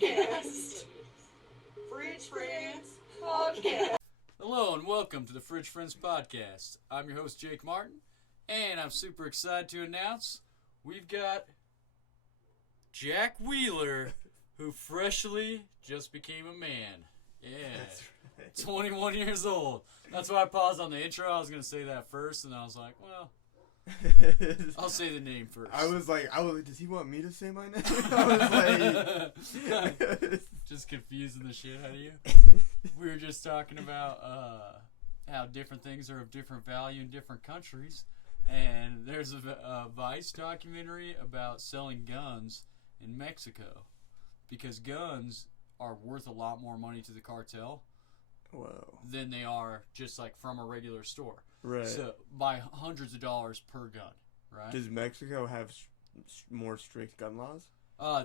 Podcast. Fridge Friends Podcast. Hello and welcome to the Fridge Friends Podcast. I'm your host Jake Martin, and I'm super excited to announce we've got Jack Wheeler, who freshly just became a man. Yeah, that's right. 21 years old. That's why I paused on the intro. I was going to say that first, and I was like, well, I'll say the name first. I was like, does he want me to say my name? I was like, just confusing the shit out of you. We were just talking about how different things are of different value in different countries, and there's a Vice documentary about selling guns in Mexico, because guns are worth a lot more money to the cartel than they are just like from a regular store. Right. So by hundreds of dollars per gun, right? Does Mexico have more strict gun laws?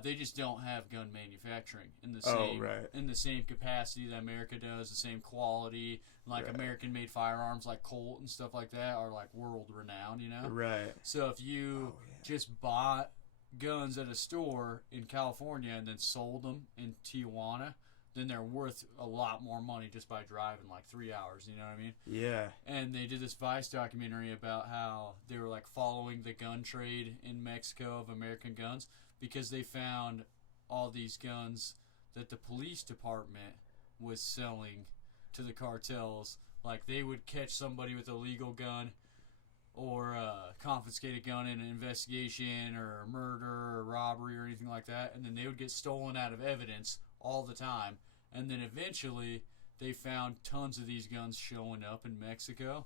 They just don't have gun manufacturing in the same capacity that America does, the same quality. Like American-made firearms like Colt and stuff like that are like world-renowned, you know? Right. So if you just bought guns at a store in California and then sold them in Tijuana, then they're worth a lot more money just by driving like 3 hours, you know what I mean? Yeah. And they did this Vice documentary about how they were like following the gun trade in Mexico of American guns, because they found all these guns that the police department was selling to the cartels. Like they would catch somebody with a legal gun or confiscate a gun in an investigation or a murder or robbery or anything like that, and then they would get stolen out of evidence all the time. And then eventually they found tons of these guns showing up in Mexico.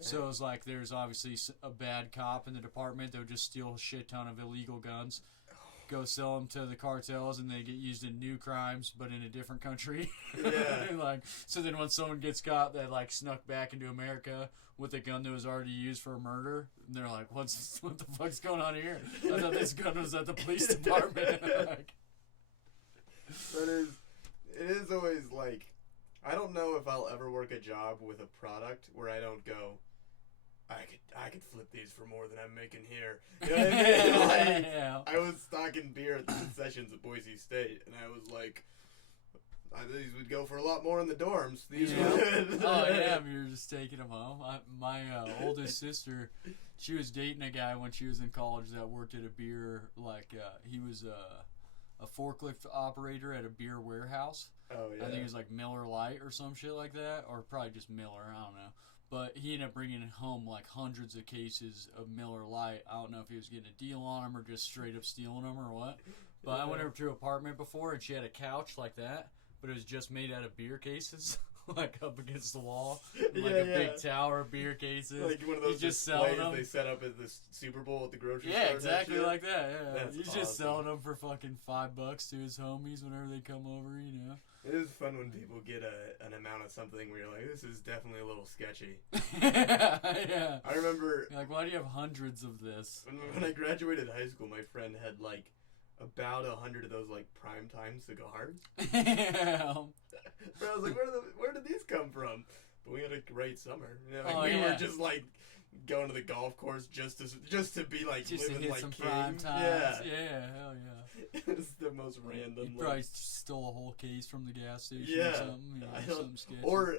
So it was like there's obviously a bad cop in the department that would just steal a shit ton of illegal guns, go sell them to the cartels, and they get used in new crimes but in a different country. Yeah. So then when someone gets caught that like snuck back into America with a gun that was already used for a murder, and they're like, what the fuck's going on here? I thought this gun was at the police department. It is always like, I don't know if I'll ever work a job with a product where I don't go, I could flip these for more than I'm making here. You know what I mean? I was stocking beer at the concessions at Boise State, and I was like, these would go for a lot more in the dorms. These would. Oh yeah, we were just taking them home. My oldest sister, she was dating a guy when she was in college that worked at a beer, he was a forklift operator at a beer warehouse. Oh yeah. I think it was like Miller Lite or some shit like that, or probably just Miller, I don't know. But he ended up bringing home like hundreds of cases of Miller Lite. I don't know if he was getting a deal on them or just straight up stealing them or what. But I went over to her apartment before, and she had a couch like that, but it was just made out of beer cases, like up against the wall, like a big tower of beer cases. Like one of those just selling them. They set up at the Super Bowl at the grocery store. Yeah, exactly like that. Yeah, That's he's awesome. just selling them for fucking $5 to his homies whenever they come over, you know. It is fun when people get an amount of something where you're like, this is definitely a little sketchy. Yeah. I remember... You're like, why do you have hundreds of this? When I graduated high school, my friend had, like, about 100 of those, like, primetime cigars. Yeah. I was like, where did these come from? But we had a great summer. You know, we were just, like, going to the golf course just to be, like, just living to hit like some king. prime times. Yeah, hell yeah. It was the most random. You probably stole a whole case from the gas station or something. Something sketchy. Or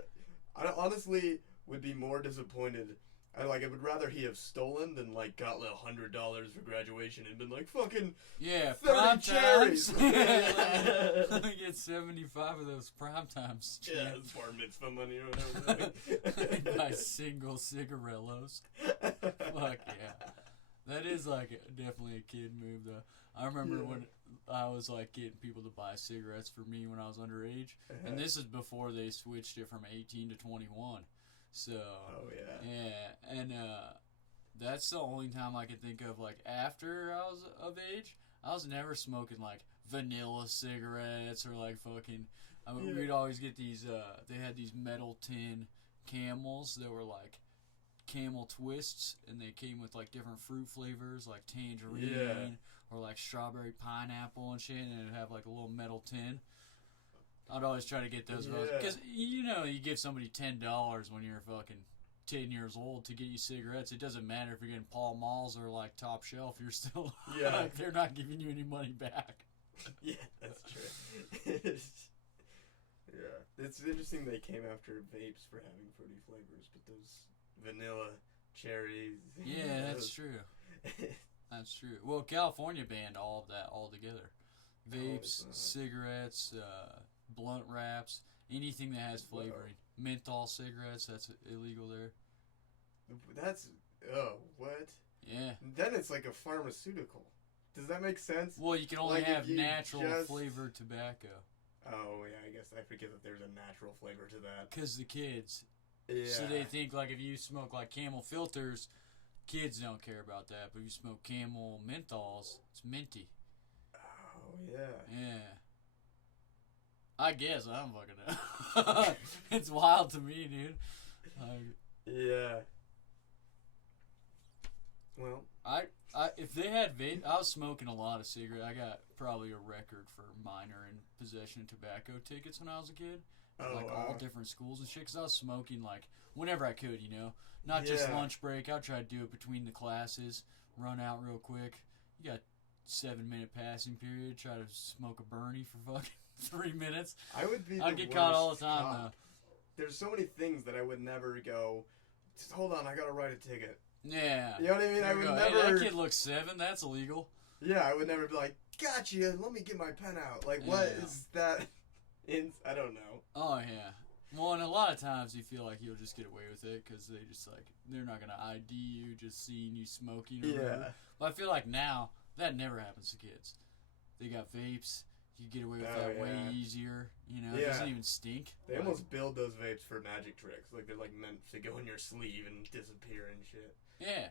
I honestly would be more disappointed. I would rather he have stolen than like got like $100 for graduation and been like fucking 30 cherries. Let me get 75 of those prime times. Yeah, it's bar mitzvah money or whatever. Buy single cigarillos. Fuck yeah. That is like definitely a kid move though. I remember when I was like getting people to buy cigarettes for me when I was underage, and this is before they switched it from 18 to 21. So and that's the only time I could think of like after I was of age. I was never smoking like vanilla cigarettes or like fucking. I mean, we'd always get these. They had these metal tin Camels that were like Camel Twists, and they came with like different fruit flavors like tangerine or like strawberry pineapple and shit, and it'd have like a little metal tin. I'd always try to get those because you know, you give somebody $10 when you're fucking 10 years old to get you cigarettes. It doesn't matter if you're getting Pall Malls or like Top Shelf. You're still like, they're not giving you any money back. Yeah, that's true. Yeah, it's interesting they came after vapes for having fruity flavors, but those vanilla, cherries. Yeah, that's true. That's true. Well, California banned all of that altogether. Vapes, cigarettes, blunt wraps, anything that has flavoring. Menthol cigarettes, that's illegal there. That's what? Yeah. Then it's like a pharmaceutical. Does that make sense? Well, you can only Like, have if you natural just- flavored tobacco. Oh yeah, I guess I forget that there's a natural flavor to that. Because the kids. Yeah. So they think like if you smoke like Camel filters, kids don't care about that. But if you smoke Camel menthols, it's minty. Oh yeah. Yeah. I guess I don't fucking know. It's wild to me, dude. Like, Yeah. Well, if they had vape, I was smoking a lot of cigarettes. I got probably a record for minor in possession of tobacco tickets when I was a kid. Like all different schools and shit. Because I was smoking like whenever I could, you know. Not just lunch break. I'd try to do it between the classes. Run out real quick. You got 7-minute passing period. Try to smoke a Bernie for fucking 3 minutes. I would be. I'd get caught all the time though. There's so many things that I would never go. Just hold on, I gotta write a ticket. Yeah. You know what I mean? I would never. Hey, that kid looks 7. That's illegal. Yeah, I would never be like, gotcha. Let me get my pen out. Like, what is that? I don't know. Oh yeah. Well, and a lot of times you feel like you'll just get away with it because they're not gonna ID you just seeing you smoking. Or whatever. But I feel like now that never happens to kids. They got vapes. You get away with that way easier. You know, it doesn't even stink. They almost build those vapes for magic tricks. Like they're like meant to go in your sleeve and disappear and shit. Yeah.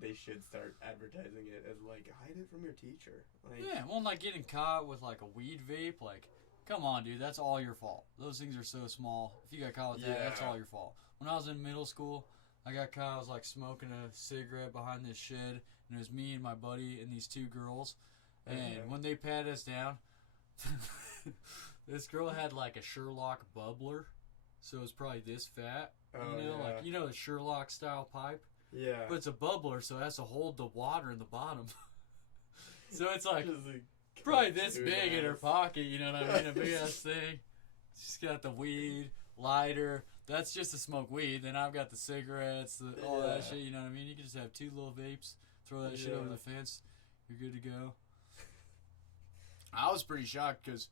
They should start advertising it as like, hide it from your teacher. Like, yeah, well, like getting caught with like a weed vape, like, come on, dude, that's all your fault. Those things are so small. If you got caught with that, that's all your fault. When I was in middle school, I got caught. I was like smoking a cigarette behind this shed, and it was me and my buddy and these 2 girls. And when they patted us down, this girl had like a Sherlock bubbler, so it was probably this fat. You know the Sherlock style pipe. Yeah. But it's a bubbler, so it has to hold the water in the bottom. So it's like probably this big in her pocket, you know what I mean? A big ass thing. She's got the weed, lighter. That's just to smoke weed. Then I've got the cigarettes, all that shit, you know what I mean? You can just have 2 little vapes, throw that shit over the fence, you're good to go. I was pretty shocked because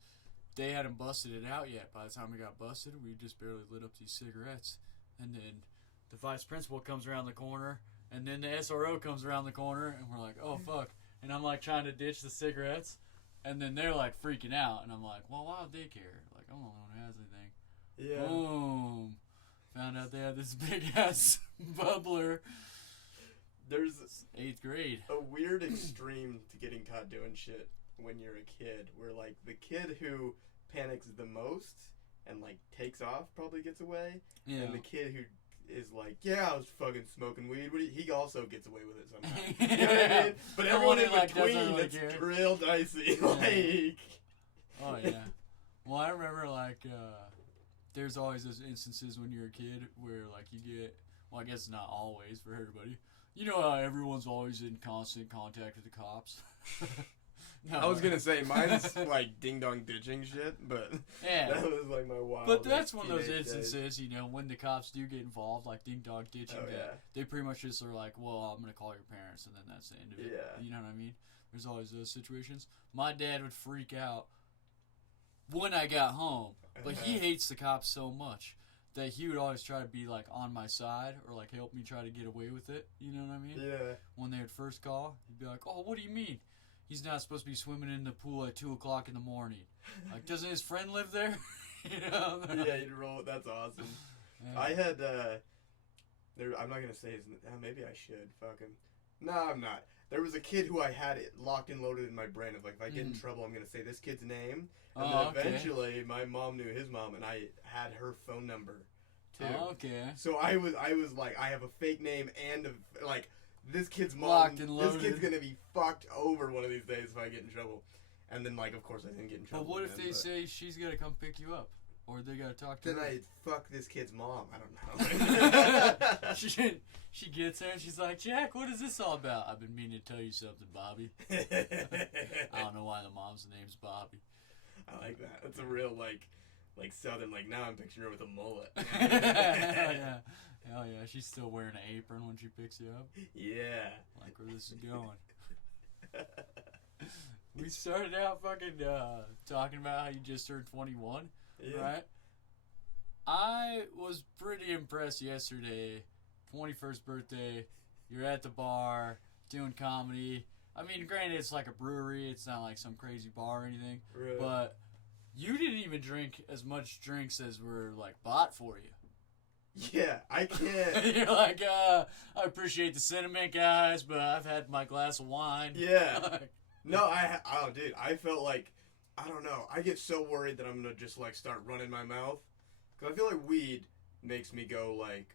they hadn't busted it out yet. By the time we got busted, we just barely lit up these cigarettes. And then the vice principal comes around the corner, and then the SRO comes around the corner, and we're like, oh, fuck. And I'm, like, trying to ditch the cigarettes, and then they're, like, freaking out. And I'm like, well, why would they care? Like, I'm the one who has anything. Yeah. Boom. Found out they had this big-ass bubbler. There's 8th grade. a weird extreme to getting caught doing shit when you're a kid, where, like, the kid who panics the most and, like, takes off probably gets away. Yeah. And the kid who is like, yeah, I was fucking smoking weed. He also gets away with it somehow. You know what I mean? But everyone in between, it's real dicey. Like, oh yeah. Well, I remember like there's always those instances when you're a kid where like you get, well, I guess not always for everybody. You know how everyone's always in constant contact with the cops. No, I was gonna say mine's like ding dong ditching shit, but that was like my wild. But that's one of those instances, days. you know, when the cops do get involved, like ding dong ditching, they pretty much just are like, well, I'm gonna call your parents, and then that's the end of it. Yeah. You know what I mean? There's always those situations. My dad would freak out when I got home, but he hates the cops so much that he would always try to be like on my side or like help me try to get away with it. You know what I mean? Yeah. When they would first call, he'd be like, oh, what do you mean? He's not supposed to be swimming in the pool at 2 o'clock in the morning. Like, doesn't his friend live there? You know? Yeah, you'd roll. That's awesome. Yeah. I had, I'm not going to say his name. Maybe I should. Fuck him. No, I'm not. There was a kid who I had it locked and loaded in my brain of, like, if I get in trouble, I'm going to say this kid's name. And then eventually, my mom knew his mom, and I had her phone number, too. Okay. So I was like, I have a fake name and, like... This kid's mom, this kid's gonna be fucked over one of these days if I get in trouble. And then, like, of course I didn't get in trouble. But what if they say she's gonna come pick you up? Or they gotta talk to her? Then I fuck this kid's mom. I don't know. She gets there and she's like, Jack, what is this all about? I've been meaning to tell you something, Bobby. I don't know why the mom's name's Bobby. I like that. That's a real, like Southern, like, now I'm picturing her with a mullet. Hell yeah. Hell yeah. She's still wearing an apron when she picks you up. Yeah. Like where this is going. We started out fucking talking about how you just turned 21, Yeah. right? I was pretty impressed yesterday. 21st birthday. You're at the bar doing comedy. I mean, granted, it's like a brewery. It's not like some crazy bar or anything. Right. But you didn't even drink as much drinks as were like bought for you. Yeah, I can't. You're like, I appreciate the sentiment, guys, but I've had my glass of wine. Yeah. No, dude, I felt like, I don't know. I get so worried that I'm going to just, like, start running my mouth. Because I feel like weed makes me go, like,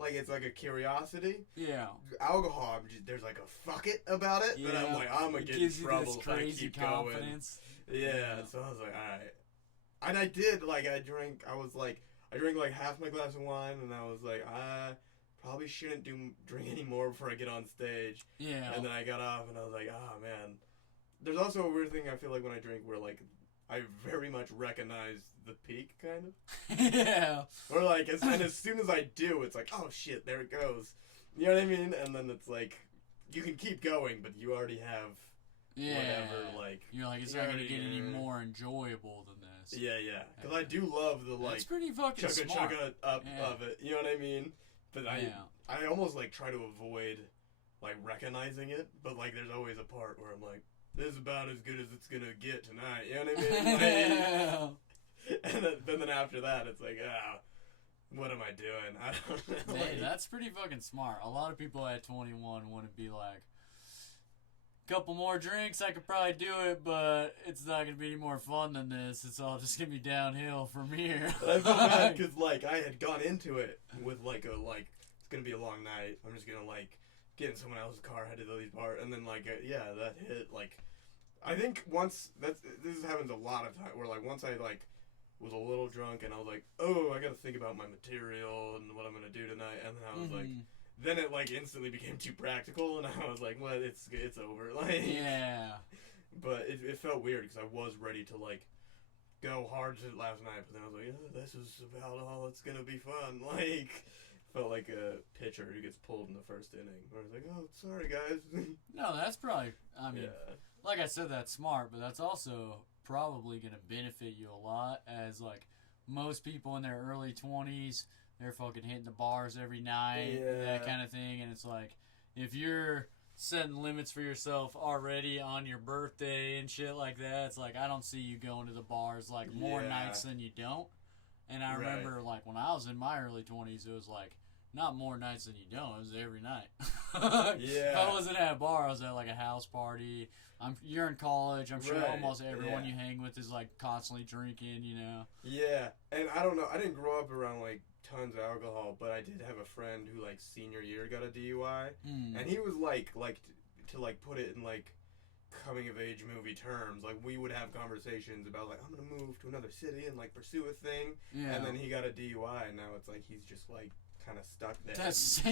like it's like a curiosity. Yeah. Alcohol, there's like a fuck it about it. Yeah. But I'm like, I'm going to get in trouble if I keep confidence. going. Yeah, so I was like, alright. And I did, like, I drank like half my glass of wine, and I was like, I probably shouldn't drink any more before I get on stage. Yeah. And then I got off, and I was like, oh, man. There's also a weird thing I feel like when I drink where, like, I very much recognize the peak, kind of. Yeah. Or, like, as soon as I do, it's like, oh, shit, there it goes. You know what I mean? And then it's like, you can keep going, but you already have whatever, like... You're like, it's not going to get any more enjoyable than this. Yeah, yeah. Because I do love the, like... It's pretty fucking smart. Chugga up of it. You know what I mean? But I almost, like, try to avoid, like, recognizing it. But, like, there's always a part where I'm like, this is about as good as it's going to get tonight. You know what I mean? Like, and then after that, it's like, what am I doing? I don't know. Hey, that's pretty fucking smart. A lot of people at 21 wouldn't be like, couple more drinks, I could probably do it, but it's not going to be any more fun than this. It's all just going to be downhill from here. But I feel bad because, like, I had gone into it with, like, it's going to be a long night. I'm just going to, like, get in someone else's car, head to the bar, and then, like, that hit, like, I think this happens a lot of times, where, like, once I, like, was a little drunk, and I was like, oh, I got to think about my material and what I'm going to do tonight, and then I was like, then it, like, instantly became too practical, and I was like, well, it's over. Like, yeah. But it felt weird, because I was ready to, like, go hard last night, but then I was like, this is about all it's going to be fun. Like, felt like a pitcher who gets pulled in the first inning, where I was like, oh, sorry, guys. No, that's probably, I mean, like I said, that's smart, but that's also probably going to benefit you a lot, as, like, most people in their early 20s, they're fucking hitting the bars every night, that kind of thing. And it's like, if you're setting limits for yourself already on your birthday and shit like that, it's like, I don't see you going to the bars, like, more nights than you don't. And I remember, like, when I was in my early 20s, it was like, not more nights than you don't. It was every night. If I wasn't at a bar, I was at, like, a house party. You're in college. I'm sure almost everyone you hang with is, like, constantly drinking, you know? Yeah. And I don't know. I didn't grow up around, like, tons of alcohol, but I did have a friend who, like, senior year got a DUI. And he was, like, to, like, put it in, like, coming-of-age movie terms, like, we would have conversations about, like, I'm gonna move to another city and, like, pursue a thing. And then he got a DUI, and now it's like he's just, like, kind of stuck there.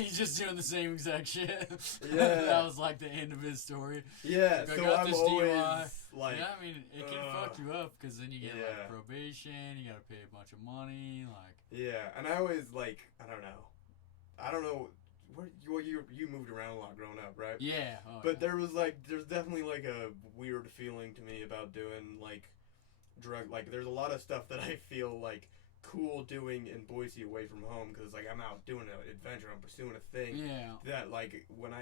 He's just doing the same exact shit. Yeah. That was, like, the end of his story. Yeah, like, so I'm always, DUI. like... Yeah, I mean, it can fuck you up, because then you get, like, probation, you gotta pay a bunch of money, like... Yeah, and I always, like, I don't know, where you moved around a lot growing up, right? Yeah. But there's definitely, like, a weird feeling to me about doing, like, there's a lot of stuff that I feel, like, cool doing in Boise away from home, because, like, I'm out doing an adventure, I'm pursuing a thing. Yeah. That, like, when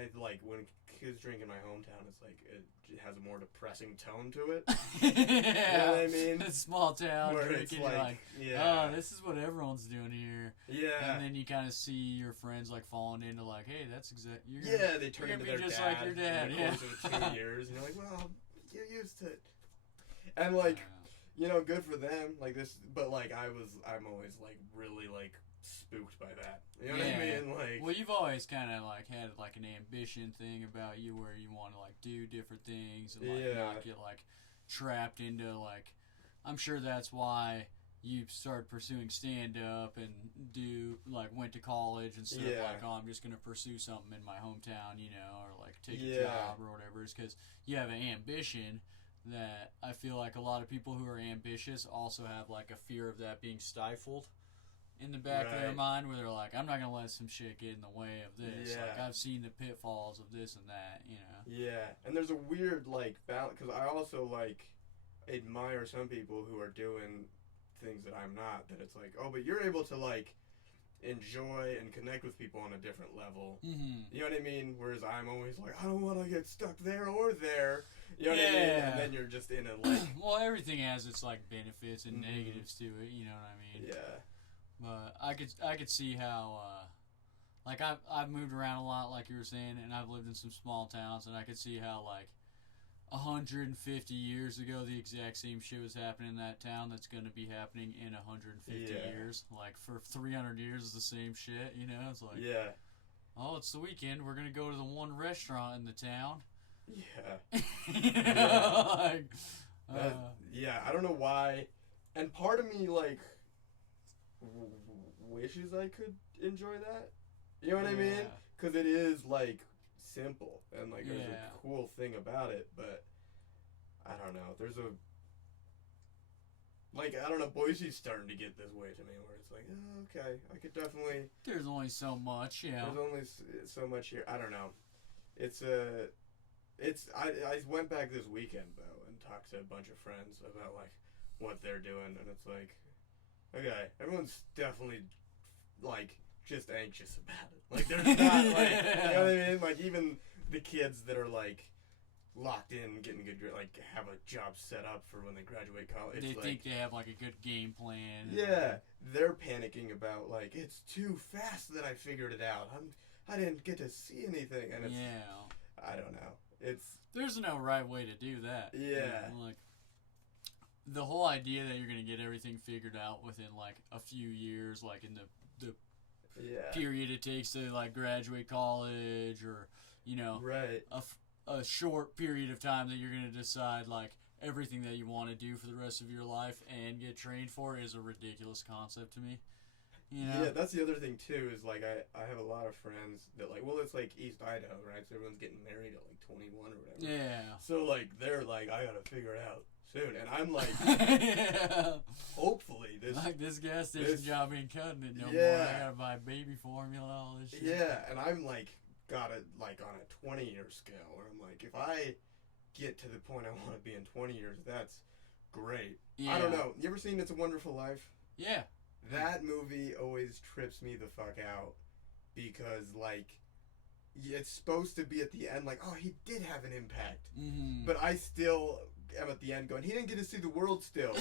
kids drink in my hometown, it's like, it has a more depressing tone to it. You know what I mean? It's small town where drinking, it's like, oh, this is what everyone's doing here. Yeah. And then you kind of see your friends, like, falling into, like, hey, that's exactly... they turn into their just dad like your dad, in the course of 2 years, and you're like, well, get used to it. And, like... You know, good for them, like this, but like I'm always like really like spooked by that. You know what I mean? Like, well, you've always kind of like had like an ambition thing about you where you want to like do different things and like not get like trapped into like. I'm sure that's why you started pursuing stand-up and went to college instead of like, oh, I'm just going to pursue something in my hometown, or like take a job or whatever. It's because you have an ambition that I feel like a lot of people who are ambitious also have like a fear of that being stifled in the back of their mind, where they're like, I'm not going to let some shit get in the way of this. Like, I've seen the pitfalls of this and that, Yeah, and there's a weird, like, balance, because I also, like, admire some people who are doing things that I'm not, that it's like, oh, but you're able to, like, enjoy and connect with people on a different level. Mm-hmm. You know what I mean? Whereas I'm always like, I don't want to get stuck there or there. You know what I mean? And then you're just in a, like... Well, everything has its, like, benefits and negatives to it, you know what I mean? Yeah. But I could see how, like, I've moved around a lot, like you were saying, and I've lived in some small towns, and I could see how, like, 150 years ago, the exact same shit was happening in that town that's going to be happening in 150 years. Like, for 300 years, it's the same shit, It's like, oh, it's the weekend, we're going to go to the one restaurant in the town. Yeah. Like, I don't know why. And part of me, like... wishes I could enjoy that. You know what I mean? Because it is, like, simple. And, like, there's a cool thing about it. But, I don't know. There's a... Like, I don't know. Boise's starting to get this way to me where it's like, oh, okay. I could definitely... There's only so much, There's only so much here. I don't know. I went back this weekend, though, and talked to a bunch of friends about, like, what they're doing. And it's like... Okay, everyone's definitely, like, just anxious about it. Like, there's not, like, you know what I mean? Like, even the kids that are, like, locked in, getting good, like, have a job set up for when they graduate college. They think they have, like, a good game plan. Yeah, they're panicking about, like, it's too fast that I figured it out. I didn't get to see anything. And it's, I don't know. There's no right way to do that. Yeah. Like, the whole idea that you're going to get everything figured out within, like, a few years, like, in the period it takes to, like, graduate college or, a short period of time that you're going to decide, like, everything that you want to do for the rest of your life and get trained for is a ridiculous concept to me. Yeah, that's the other thing, too, is, like, I have a lot of friends that, like, well, it's, like, East Idaho, right? So everyone's getting married at, like, 21 or whatever. Yeah. So, like, they're like, I gotta figure it out soon. And I'm like, hopefully this gas station job ain't cutting it no more. I gotta buy baby formula, all this shit. Yeah, and I'm, like, got it, like, on a 20-year scale, where I'm like, if I get to the point I want to be in 20 years, that's great. Yeah. I don't know. You ever seen It's a Wonderful Life? Yeah. That movie always trips me the fuck out because, like, it's supposed to be at the end, like, oh, he did have an impact. Mm-hmm. But I still am at the end going, he didn't get to see the world still.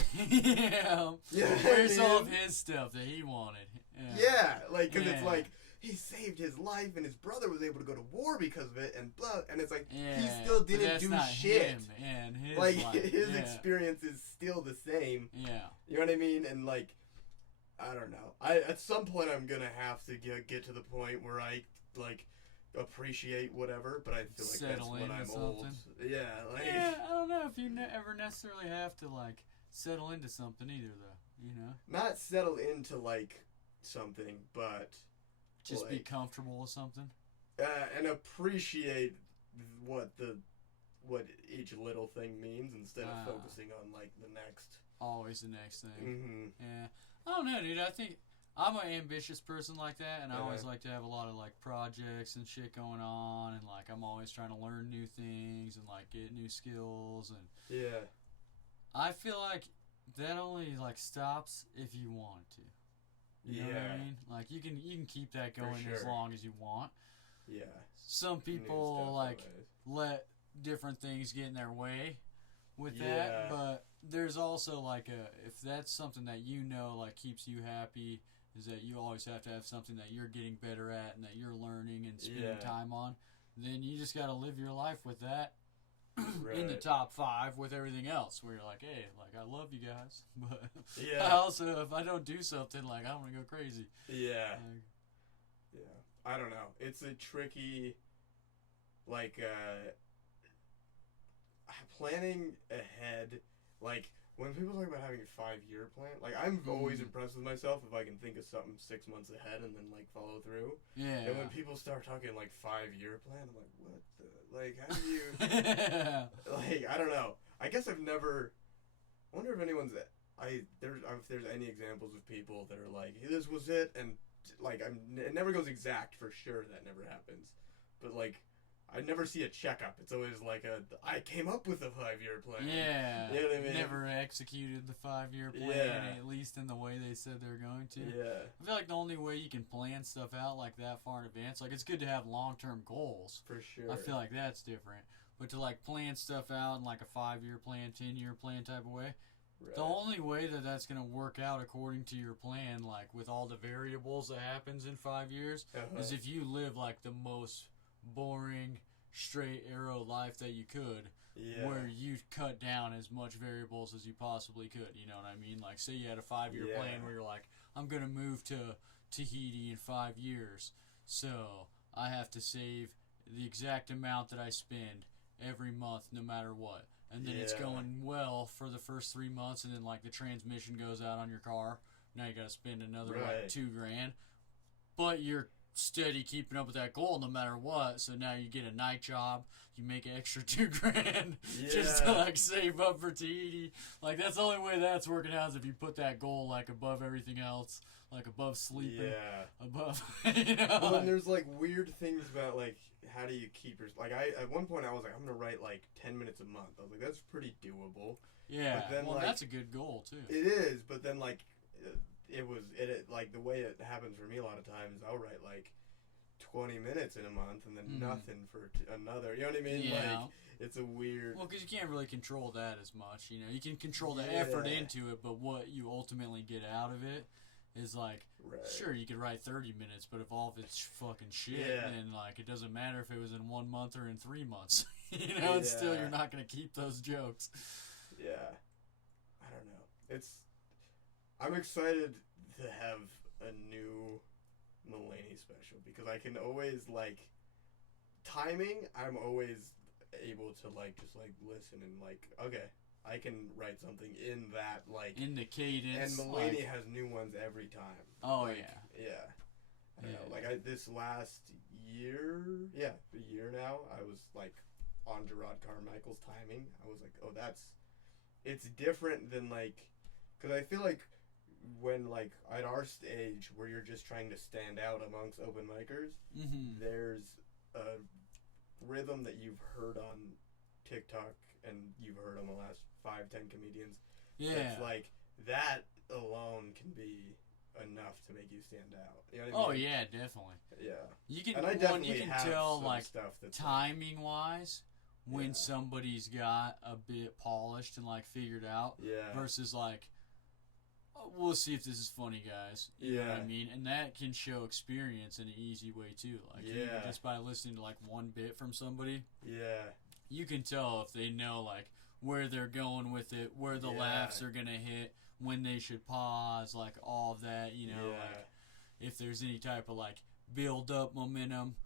Where's all of his stuff that he wanted? Like, because it's like, he saved his life and his brother was able to go to war because of it and blah, and it's like, he still didn't do shit. His like, life. His experience is still the same. Yeah. You know what I mean? And, like, I don't know. At some point I'm gonna have to get to the point where I, like, appreciate whatever, but I feel like settle that's when I'm something. Old. Yeah, like... Yeah, I don't know if you ever necessarily have to, like, settle into something either, though, Not settle into, like, something, but... Just like, be comfortable with something? And appreciate what each little thing means instead of focusing on, like, the next... Always the next thing. Mm-hmm. Yeah. I don't know, dude. I think I'm an ambitious person like that, and I always like to have a lot of, like, projects and shit going on, and, like, I'm always trying to learn new things and, like, get new skills, and... Yeah. I feel like that only, like, stops if you want to. You know what I mean? Like, you can keep that going as long as you want. Yeah. Some people, like, let different things get in their way with that, but there's also, like, if that's something that like, keeps you happy, is that you always have to have something that you're getting better at and that you're learning and spending time on, then you just got to live your life with that in the top 5 with everything else, where you're like, hey, like, I love you guys, but I also, if I don't do something, like, I'm going to go crazy. Yeah. I don't know. It's a tricky, like, planning ahead, like, when people talk about having a 5-year plan, like, I'm always impressed with myself if I can think of something 6 months ahead and then, like, follow through. Yeah. And when people start talking, like, 5-year plan, I'm like, what the, like, how do you, like, I don't know. I guess I've never, I wonder if anyone's, if there's any examples of people that are like, hey, this was it, and, like, it never goes exact, for sure, that never happens. But, like, I never see a checkup. It's always like I came up with a 5-year plan. Yeah. You know what I mean? Never executed the 5-year plan, Yeah. at least in the way they said they're going to. Yeah. I feel like the only way you can plan stuff out like that far in advance, like, it's good to have long-term goals. For sure. I feel like that's different. But to, like, plan stuff out in, like, a 5-year plan, 10-year plan type of way, Right. the only way that that's going to work out according to your plan, like, with all the variables that happens in 5 years, is if you live, like, the most boring, straight arrow life that you could, where you cut down as much variables as you possibly could. You know what I mean? Like, say you had a 5-year plan where you're like, I'm going to move to Tahiti in 5 years, so I have to save the exact amount that I spend every month no matter what. And then it's going well for the first 3 months, and then, like, the transmission goes out on your car. Now you got to spend another, like, $2,000. But you're steady keeping up with that goal no matter what, so now you get a night job, you make an extra $2,000 just to, like, save up for Tahiti. Like, that's the only way that's working out is if you put that goal, like, above everything else, like, above sleeping, above, you know. Well, and there's, like, weird things about, like, how do you keep your, like, at one point I was like, I'm gonna write, like, 10 minutes a month. I was like, that's pretty doable. Yeah, but then, well, like, that's a good goal too. It is, but then, like, like, the way it happens for me a lot of times, I'll write, like, 20 minutes in a month and then nothing for another, you know what I mean? Yeah. Like, it's a weird... Well, because you can't really control that as much, you know. You can control the effort into it, but what you ultimately get out of it is, like, sure, you could write 30 minutes, but if all of it's fucking shit, then, like, it doesn't matter if it was in 1 month or in 3 months. You know, it's still, you're not going to keep those jokes. Yeah. I don't know. I'm excited to have a new Mullaney special because I can always, like, timing, I'm always able to, like, just, like, listen and, like, okay, I can write something in that, like, in the cadence. And Mullaney has new ones every time. Oh, like, yeah. I don't know. Like, this last year, a year now, I was, like, on Gerard Carmichael's timing. I was like, oh, it's different than, like, because I feel like when, like, at our stage where you're just trying to stand out amongst open micers, there's a rhythm that you've heard on TikTok and you've heard on the last 5-10 comedians. Yeah. It's like, that alone can be enough to make you stand out. You know what I mean? Oh, yeah, definitely. Yeah. You can, and I definitely you can have tell, some like, stuff that's timing-wise, when somebody's got a bit polished and, like, figured out, versus, like, oh, we'll see if this is funny, guys. You know what I mean? And that can show experience in an easy way, too. Like, you just by listening to, like, one bit from somebody, you can tell if they know, like, where they're going with it, where the laughs are going to hit, when they should pause, like, all of that, you know, like, if there's any type of, like, build-up momentum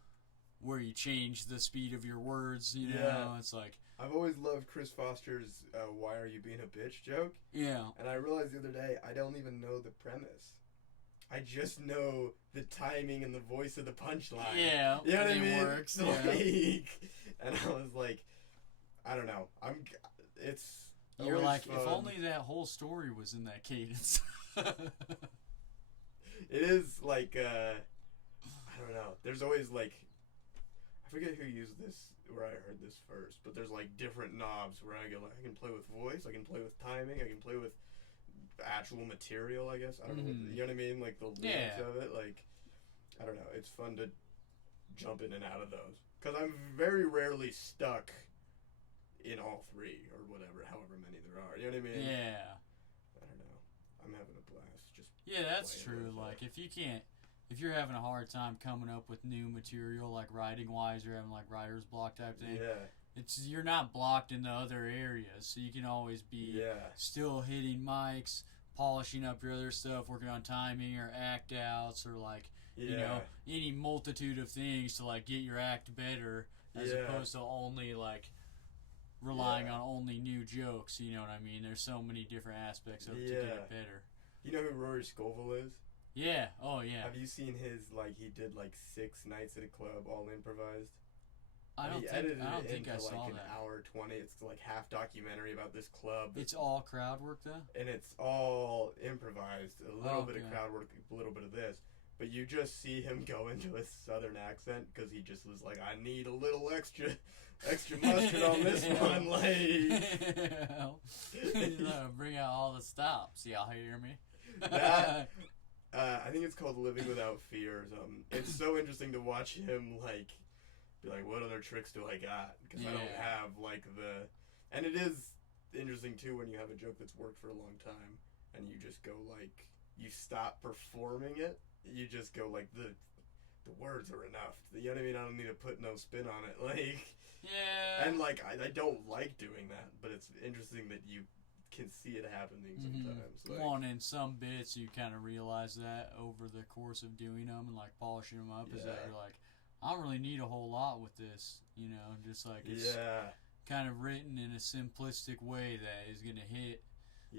where you change the speed of your words, you know, it's like... I've always loved Chris Foster's why are you being a bitch joke. Yeah. And I realized the other day, I don't even know the premise. I just know the timing and the voice of the punchline. Yeah, you know what I mean? It works, and I was like, I don't know. It's You're like, fun. if only that whole story was in that cadence. It is like, I don't know. There's always like, I forget who used this, where I heard this first, but there's like different knobs where I go, like, I can play with voice, I can play with timing, I can play with actual material, I guess. I don't know, you know what I mean? Like the lyrics of it, like, I don't know. It's fun to jump in and out of those. Because I'm very rarely stuck in all three, or whatever, however many there are. You know what I mean? Yeah. I don't know. I'm having a blast. Just that's true. Like, if you're having a hard time coming up with new material, like writing-wise, you're having, like, writer's block type thing. Yeah. You're not blocked in the other areas, so you can always be still hitting mics, polishing up your other stuff, working on timing or act outs, or, like, you know, any multitude of things to, like, get your act better, as opposed to only, like, relying on only new jokes. You know what I mean? There's so many different aspects of it to get it better. You know who Rory Scovel is? Yeah. Oh yeah. Have you seen his he did 6 nights at a club all improvised? I don't think I saw an that. hour 20. It's half documentary about this club. It's all crowd work though? And it's all improvised. A little bit of crowd work, a little bit of this. But you just see him go into a southern accent because he just was like, I need a little extra mustard on this one. Bring out all the stops. Y'all hear me? That, I think it's called Living Without Fear or something. It's so interesting to watch him be like, what other tricks do I got? Because I don't have and it is interesting too when you have a joke that's worked for a long time and you just go you stop performing it. You just go the words are enough. You know what I mean? I don't need to put no spin on it. Yeah. And I don't like doing that, but it's interesting that you can see it happening sometimes. Well, and in some bits you kind of realize that over the course of doing them and polishing them up is that you're I don't really need a whole lot with this, you know, just it's kind of written in a simplistic way that is gonna hit.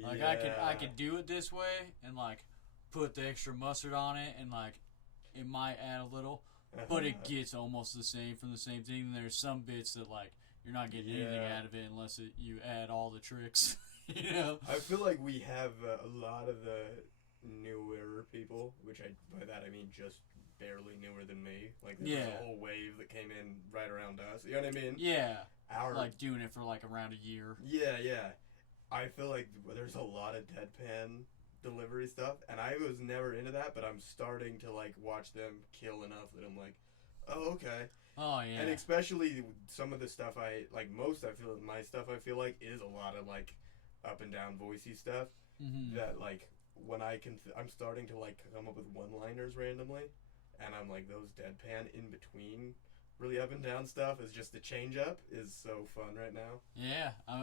I could do it this way and put the extra mustard on it and it might add a little, but it gets almost the same from the same thing. And there's some bits that you're not getting anything out of it unless you add all the tricks. You know, I feel like we have a lot of the newer people, which by that I mean just barely newer than me. There's a whole wave that came in right around us. You know what I mean? Yeah. Doing it for around a year. Yeah. I feel like there's a lot of deadpan delivery stuff, and I was never into that, but I'm starting to watch them kill enough that I'm oh, okay. Oh yeah. And especially some of the stuff my stuff I feel is a lot of up and down voicey stuff that when I'm starting to come up with one-liners randomly, and I'm those deadpan in between really up and down stuff is just the change up is so fun right now. Yeah, I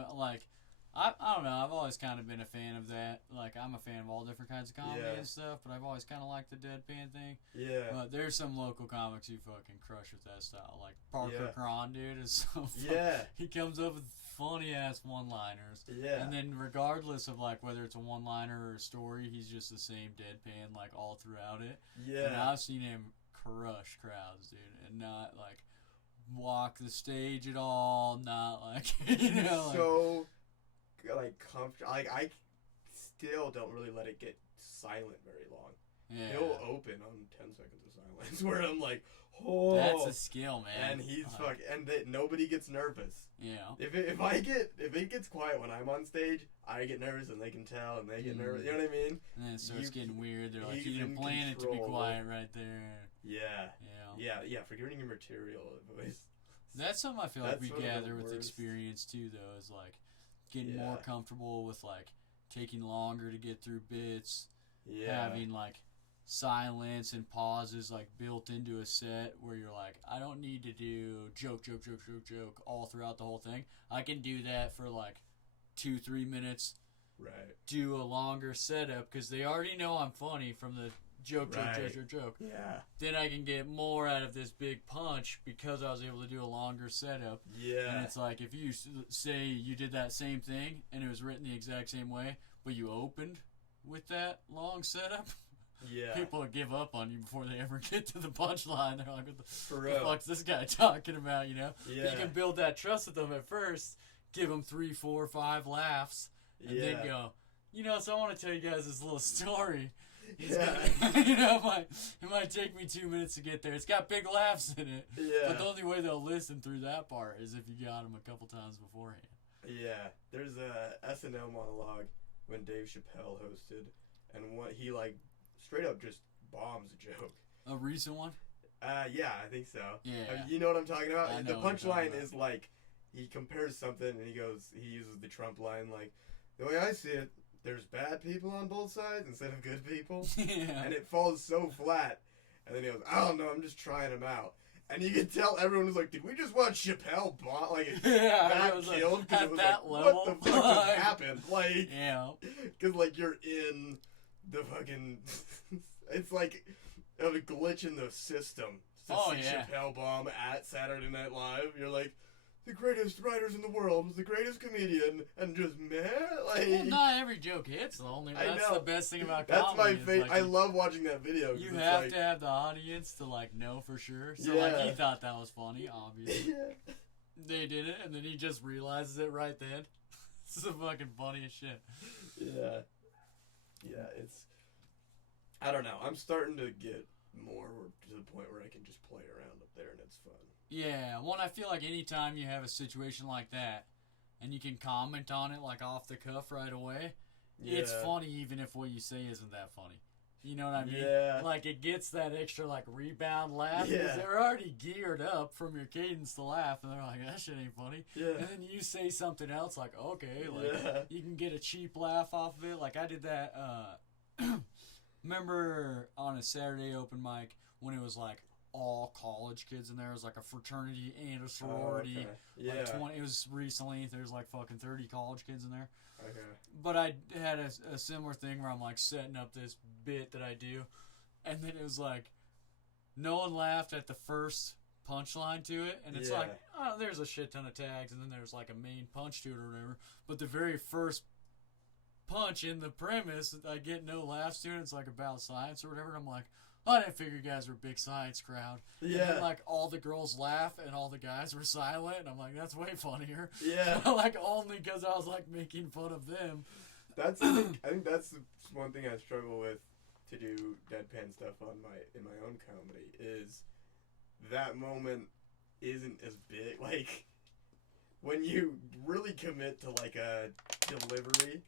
don't know. I've always kind of been a fan of that. I'm a fan of all different kinds of comedy and stuff, but I've always kind of liked the deadpan thing. Yeah. But there's some local comics who fucking crush with that style. Parker Cron, dude, is so fun. Yeah. He comes up with funny-ass one-liners. Yeah. And then regardless of, whether it's a one-liner or a story, he's just the same deadpan, all throughout it. Yeah. And I've seen him crush crowds, dude, and not, walk the stage at all, not, you know, so... comfortable. I still don't really let it get silent very long. Yeah. He'll open on 10 seconds of silence where I'm oh. That's a skill, man. And he's nobody gets nervous. Yeah. If it gets quiet when I'm on stage, I get nervous and they can tell and they get nervous. You know what I mean? And then it starts getting weird. They're you didn't plan it to be quiet right there. Yeah. Yeah. Forgetting your material. That's something I feel we gather with experience too, though, is getting more comfortable with taking longer to get through bits, having silence and pauses built into a set where you're I don't need to do joke all throughout the whole thing. I can do that for 2-3 minutes. Right. Do a longer setup because they already know I'm funny from the joke. Yeah. Then I can get more out of this big punch because I was able to do a longer setup. Yeah. And it's if you say you did that same thing and it was written the exact same way, but you opened with that long setup, people will give up on you before they ever get to the punchline. They're what the fuck's this guy talking about, you know? Yeah. You can build that trust with them at first, give them 3, 4, 5 laughs, and then go, so I want to tell you guys this little story. You know, it might take me 2 minutes to get there. It's got big laughs in it. Yeah. But the only way they'll listen through that part is if you got them a couple times beforehand. Yeah. There's a SNL monologue when Dave Chappelle hosted, and he straight up just bombs a joke. A recent one? Yeah, I think so. Yeah. You know what I'm talking about? I know the punchline is he compares something and he uses the Trump line the way I see it, there's bad people on both sides instead of good people. Yeah. And it falls so flat. And then he goes, I don't know, I'm just trying them out. And you can tell everyone was did we just watch Chappelle got killed? Because it was that level. What the fuck just happened? Yeah. Because you're in the fucking, it's a glitch in the system. To see Chappelle bomb at Saturday Night Live. You're the greatest writers in the world, the greatest comedian, and just meh. Like, well, not every joke hits. That's the best thing about that's comedy. my favorite. I love watching that video. You have to have the audience to like know for sure. So like he thought that was funny, obviously. Yeah. They did it, and then he just realizes it right then. This is the fucking funniest shit. Yeah. Yeah, it's... I don't know. I'm starting to get more to the point where I can just play around up there, and it's fun. Yeah, well, I feel like anytime you have a situation like that, and you can comment on it like off the cuff right away, it's funny even if what you say isn't that funny. You know what I mean? Yeah. Like, it gets that extra, like, rebound laugh. Yeah. Because they're already geared up from your cadence to laugh. And they're like, that shit ain't funny. Yeah. And then you say something else, like, okay. Like, you can get a cheap laugh off of it. Like, I did that, remember on a Saturday open mic when it was, like, all college kids in there. It was, like, a fraternity and a sorority. Oh, okay. Yeah. Like 20, it was recently. There's, like, fucking 30 college kids in there. Okay. But I had a similar thing where I'm like setting up this bit that I do, and then it was like no one laughed at the first punchline to it, and it's like, oh, there's a shit ton of tags, and then there's like a main punch to it or whatever. But the very first punch in the premise, I get no laughs to it. It's like about science or whatever. And I'm like, I didn't figure you guys were a big science crowd. Yeah. And then, like, all the girls laugh and all the guys were silent. And I'm like, that's way funnier. Yeah. Like, only because I was, like, making fun of them. I think that's one thing I struggle with to do deadpan stuff in my own comedy is that moment isn't as big. Like, when you really commit to, like, a delivery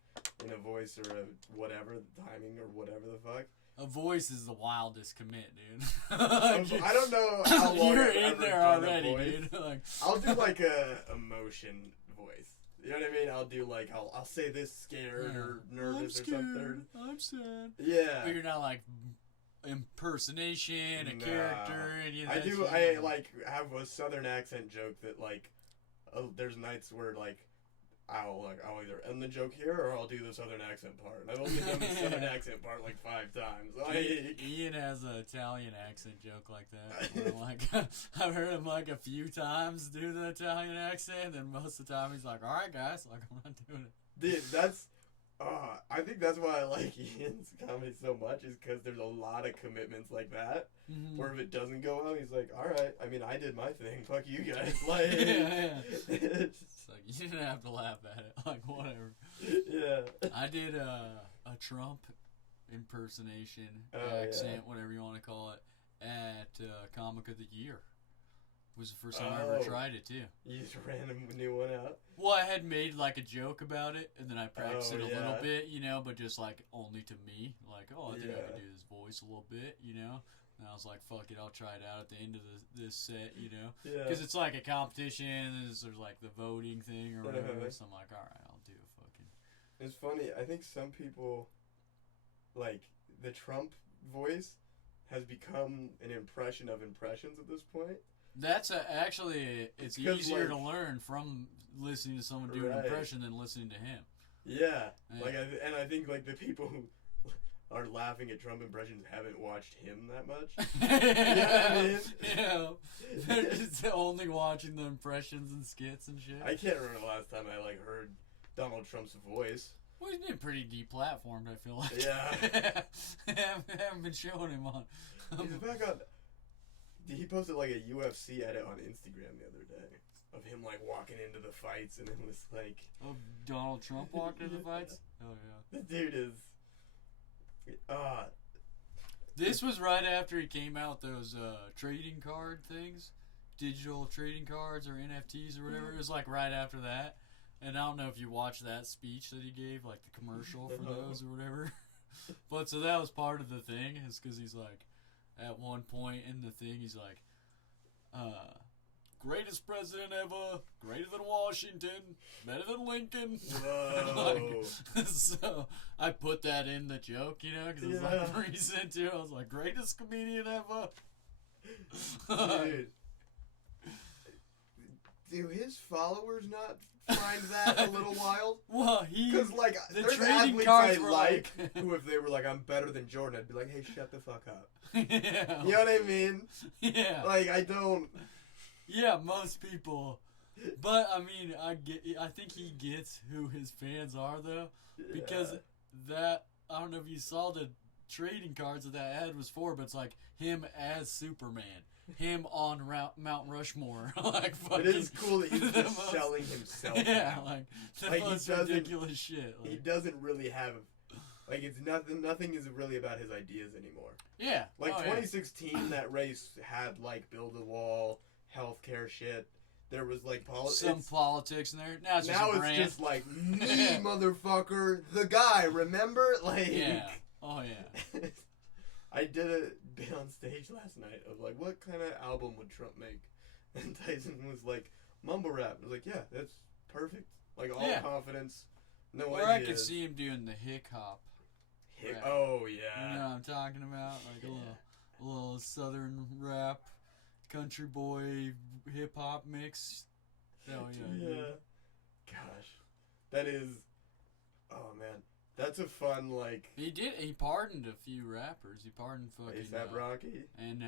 in a voice or a whatever, timing or whatever the fuck. A voice is the wildest commit, dude. I don't know how long You're I've in ever there done already, a voice. dude. Like, I'll do like a emotion voice. You know what I mean? I'll do like I'll say this scared or nervous I'm scared, or something. I'm sad. Yeah. But you're not like impersonation, a character, any of I that do. shit. I like have a southern accent joke that like there's nights where like I'll either end the joke here or I'll do the southern accent part. And I've only done the southern accent part like 5 times. Like, Ian has an Italian accent joke like that. Where, like, I've heard him like a few times do the Italian accent, and most of the time he's like, "All right, guys, like I'm not doing it." Dude, that's. I think that's why I like Ian's comedy so much is because there's a lot of commitments like that. Mm-hmm. Where if it doesn't go well, he's like, "All right, I mean, I did my thing. Fuck you guys." Like, It's like you didn't have to laugh at it. Like whatever. Yeah. I did a Trump impersonation, accent, whatever you want to call it, at Comic of the Year. It was the first time I ever tried it too. You just random new one out. Well, I had made like a joke about it, and then I practiced it a yeah. little bit, you know, but just like only to me. Like, oh, I think I Yeah. could do this voice a little bit, you know. And I was like, fuck it, I'll try it out at the end of this set, you know. Yeah. Because it's like a competition, and there's like the voting thing or whatever. So I'm like, all right, I'll do a fucking. It's funny. I think some people, like, the Trump voice has become an impression of impressions at this point. That's actually, it's 'Cause, easier like, to learn from listening to someone do an Right. impression than listening to him. Yeah. Yeah. Like, and I think, like, the people who are laughing at Trump impressions haven't watched him that much. You know what I mean? Yeah. They're just only watching the impressions and skits and shit. I can't remember the last time I, like, heard Donald Trump's voice. Well, he's been pretty deplatformed, I feel like. Yeah. haven't been showing him on. He's back on. He posted like a UFC edit on Instagram the other day of him like walking into the fights, and it was like, Oh, Donald Trump walked into the Yeah. fights? Oh, yeah. the dude is. This was right after he came out those trading card things. Digital trading cards or NFTs or whatever. It was like right after that. And I don't know if you watched that speech that he gave, like the commercial for those or whatever. But so that was part of the thing, is because he's like, at one point in the thing, he's like, greatest president ever, greater than Washington, better than Lincoln. Whoa. Like, so I put that in the joke, you know, because it's like recent too. I was like, greatest comedian ever. Dude. Do his followers not find that a little wild? Well, Because, like, the there's trading athletes cards I were like like- who, if they were like, I'm better than Jordan, I'd be like, hey, shut the fuck up. Yeah. You know what I mean? Yeah. Like, I don't. Yeah, most people But I mean, I think he gets who his fans are though, because that I don't know if you saw the trading cards that ad was for, but it's like him as Superman, him on Mount Rushmore, like fucking. It is cool that he's just selling himself. Yeah, now. like the Like, most he doesn't- ridiculous shit. Like, He doesn't really have, like, it's nothing is really about his ideas anymore. yeah, Like, oh, 2016, that race had, like, build a wall, healthcare shit. There was, like, some politics in there. Now it's just now a brand. it's just like, me, motherfucker, the guy, remember? Like, Yeah. Oh yeah. I did a bit on stage last night of, like, what kind of album would Trump make? And Tyson was like, mumble rap. I was like, yeah, that's perfect. Like, all Yeah. confidence, no Or I ideas. could see him doing the hick hop. rap. Oh, You yeah. know what I'm talking about? Like a little southern rap, country boy, hip hop mix. Oh yeah. Yeah. dude. Gosh. That is, oh, man. That's a fun, like, He pardoned a few rappers. He pardoned fucking ASAP Rocky. and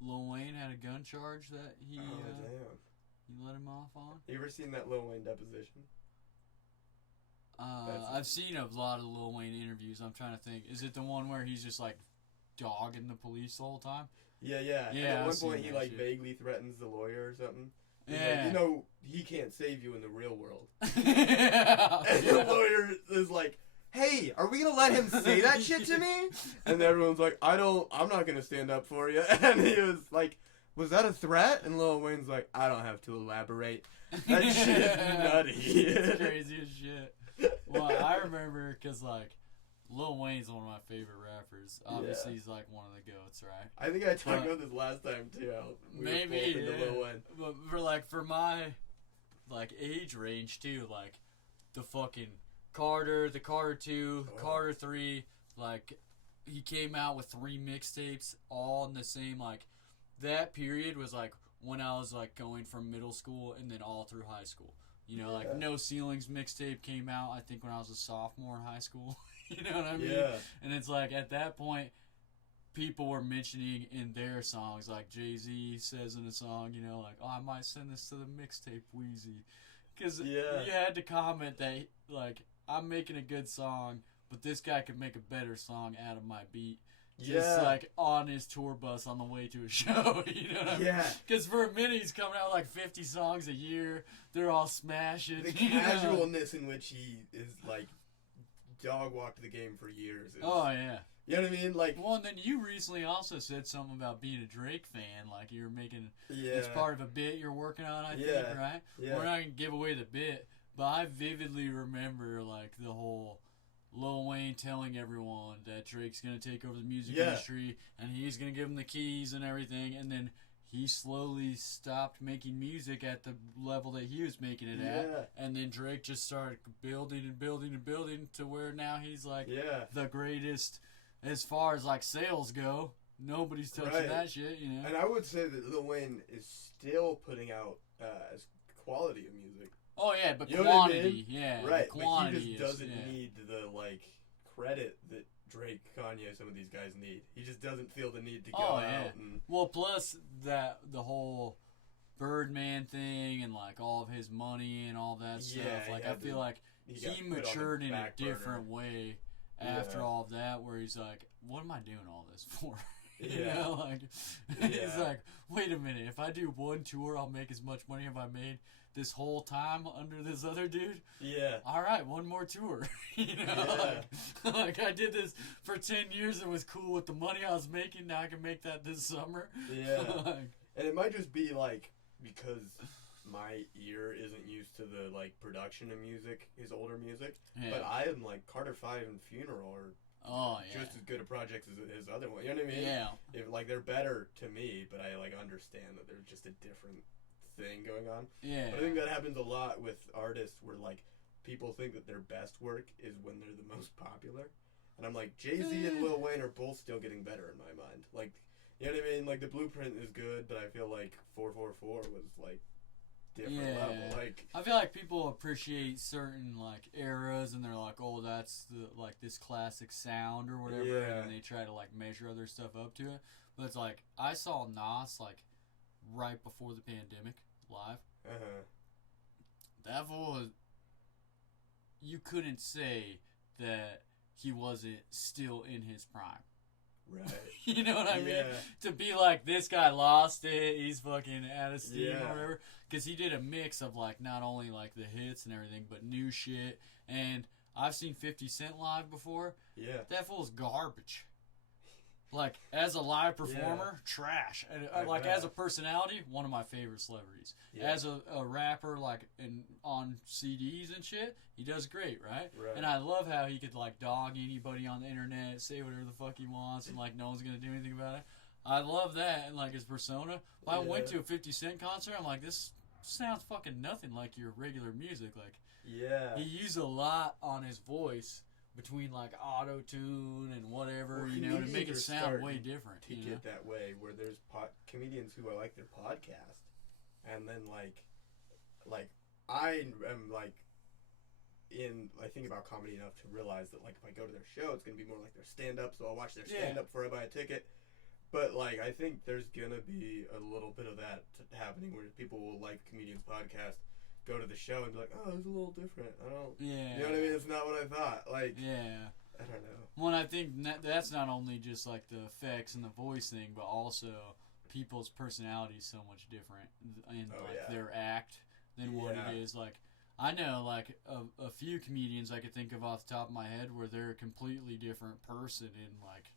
Lil Wayne had a gun charge that he Damn. let him off on. You ever seen that Lil Wayne deposition? I've seen a lot of Lil Wayne interviews. I'm trying to think. Is it the one where he's just like dogging the police the whole time? Yeah. Yeah, And at I've one seen point, he, that like, shit. vaguely threatens the lawyer or something. He's Yeah. like, you know, he can't save you in the real world. Yeah. And the lawyer is like, hey, are we gonna let him say that shit to me? And everyone's like, I'm not gonna stand up for you. And he was like, was that a threat? And Lil Wayne's like, I don't have to elaborate. That shit is nutty. It's crazy as shit. Well, I remember because, like, Lil Wayne's one of my favorite rappers. Obviously, he's, like, one of the GOATs, right? I think I talked about this last time, too. How we were Maybe, both into yeah. Lil Wayne. But, for my, like, age range, too, like, the fucking Carter, the Carter 2, Carter 3, like, he came out with 3 mixtapes all in the same, like, that period was, like, when I was, like, going from middle school and then all through high school. You know, like, No Ceilings mixtape came out, I think, when I was a sophomore in high school. You know what I mean? Yeah. And it's like, at that point, people were mentioning in their songs, like Jay-Z says in a song, you know, like, oh, I might send this to the mixtape Wheezy. Because you had to comment that, like, I'm making a good song, but this guy could make a better song out of my beat. Just, like, on his tour bus on the way to a show, you know what I mean? Yeah. Because for a minute, he's coming out like 50 songs a year. They're all smashing. The you know? casualness in which he is, like, dog walked the game for years. Oh, yeah. You know what I mean? Like, Well, and then you recently also said something about being a Drake fan. Like, you're making... It's part of a bit you're working on, I think, right? Yeah. We're not going to give away the bit, but I vividly remember, like, the whole... Lil Wayne telling everyone that Drake's going to take over the music industry and he's going to give him the keys and everything, and then he slowly stopped making music at the level that he was making it at, and then Drake just started building and building and building to where now he's like the greatest as far as like sales go. Nobody's touching that shit, you know. And I would say that Lil Wayne is still putting out quality of music. Oh yeah, but You know what I quantity, mean? yeah, Right, the quantity but he just doesn't is, need the like credit that Drake, Kanye, some of these guys need. He just doesn't feel the need to go out and well, plus that the whole Birdman thing and like all of his money and all that stuff. Like I feel like he matured in a different way after all of that, where he's like, "What am I doing all this for?" You know, like he's like, "Wait a minute, if I do one tour, I'll make as much money have I made this whole time under this other dude? Yeah. All right, one more tour." You know, like I did this for 10 years and was cool with the money I was making. Now I can make that this summer. Yeah. And it might just be like because my ear isn't used to the like production of music, his older music. Yeah. But I am like Carter 5 and Funeral are just as good a projects as his other one. You know what I mean? Yeah. If like they're better to me, but I like understand that there's just a different thing going on. Yeah. But I think that happens a lot with artists where like people think that their best work is when they're the most popular. And I'm like, Jay-Z and Lil Wayne are both still getting better in my mind. Like, you know what I mean? Like the Blueprint is good, but I feel like 444 was like different level. Like I feel like people appreciate certain like eras and they're like, oh, that's the like this classic sound or whatever, and they try to like measure other stuff up to it. But it's like I saw Nas like right before the pandemic live, that fool, you couldn't say that he wasn't still in his prime. Right. You know what I mean? Yeah. To be like, this guy lost it, he's fucking out of steam Yeah. or whatever. Because he did a mix of, like, not only, like, the hits and everything, but new shit. And I've seen 50 Cent live before. Yeah. That fool's garbage. Like, as a live performer, trash. And, like, bet. as a personality, one of my favorite celebrities. Yeah. As a rapper, like, on CDs and shit, he does great, right? Right. And I love how he could, like, dog anybody on the internet, say whatever the fuck he wants, and, like, no one's gonna do anything about it. I love that, and, like, his persona. If I went to a 50 Cent concert, I'm like, this sounds fucking nothing like your regular music. Like, Yeah. he used a lot on his voice between, like, auto-tune and whatever, Well, you know, to comedians make it are sound way starting different. to You know? get that way, where there's comedians who I like their podcast, and then like I am like I think about comedy enough to realize that, like, if I go to their show, it's gonna be more like their stand-up, so I'll watch their stand-up before I buy a ticket. But like, I think there's gonna be a little bit of that happening where people will like comedians' podcast, go to the show and be like, oh, it's a little different. I don't. Yeah. You know what I mean? It's not what I thought. Like. Yeah. I don't know. Well, I think that's not only just, like, the effects and the voice thing, but also people's personality is so much different in, their act than what it is. Like, I know, like, a few comedians I could think of off the top of my head where they're a completely different person in, like,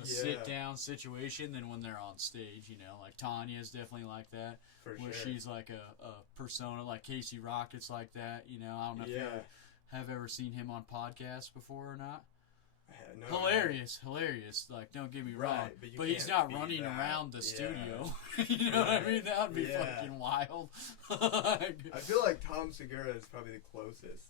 a sit-down situation than when they're on stage, you know? Like, Tanya's definitely like that. For where sure. she's, like, a persona, like Casey Rocket's like that, you know? I don't know if you have ever seen him on podcasts before or not. No, Hilarious. Like, don't get me wrong, Right, but he's not running around the studio. You know what I mean? That would be fucking wild. I feel like Tom Segura is probably the closest.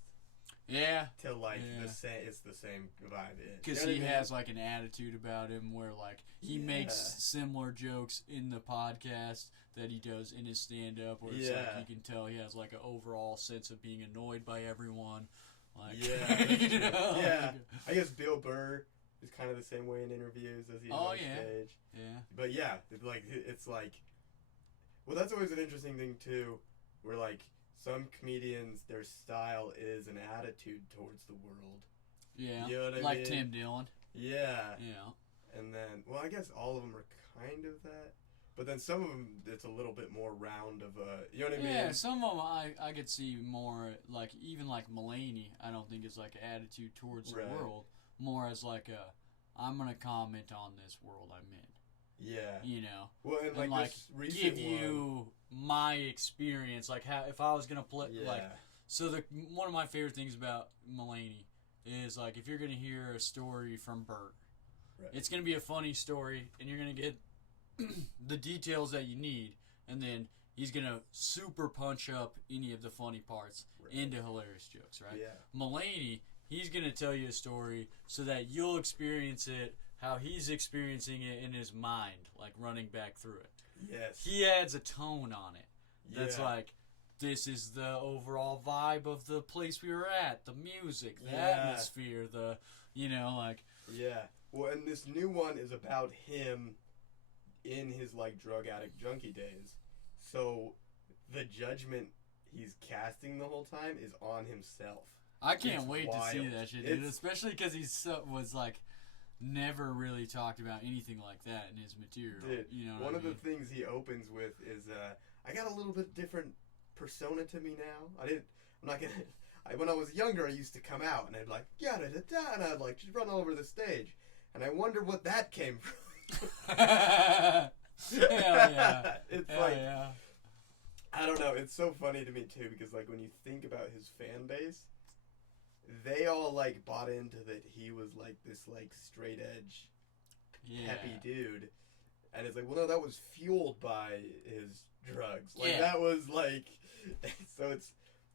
Yeah. To like the same, it's the same vibe. Because he has like an attitude about him where like he makes similar jokes in the podcast that he does in his stand-up, where it's like you can tell he has like an overall sense of being annoyed by everyone. Like, you know, I guess Bill Burr is kind of the same way in interviews as he is on stage. Yeah. But yeah, it's like, well, that's always an interesting thing too, where like some comedians, their style is an attitude towards the world. Yeah. You know what I mean? Like Tim Dillon. Yeah. Yeah. And then, well, I guess all of them are kind of that. But then some of them, it's a little bit more round of a, you know what I mean? Yeah, some of them I could see more, like, even like Mullaney, I don't think is like an attitude towards the world. More as like I'm going to comment on this world I'm in. Yeah. You know? Well, and like this recent give you my experience, like how, if I was going to play, like, so one of my favorite things about Mullaney is, like, if you're going to hear a story from Bert, it's going to be a funny story, and you're going to get the details that you need, and then he's gonna super punch up any of the funny parts into hilarious jokes, right? Yeah. Mullaney, he's gonna tell you a story so that you'll experience it how he's experiencing it in his mind, like running back through it. Yes. He adds a tone on it that's like, this is the overall vibe of the place we were at, the music, the atmosphere, the, you know, like. Yeah. Well, and this new one is about him in his like drug addict junkie days, so the judgment he's casting the whole time is on himself. I can't wait to see that shit, dude. Especially because he was like never really talked about anything like that in his material. Dude, you know, one of the things he opens with is I got a little bit different persona to me now. When I was younger, I used to come out and I'd like yada da da, and I'd like just run all over the stage, and I wonder what that came from. Hell yeah. It's Hell like, yeah. I don't know, it's so funny to me too, because like when you think about his fan base, they all like bought into that he was like this like straight edge peppy dude, and it's like, well, no, that was fueled by his drugs, like that was like so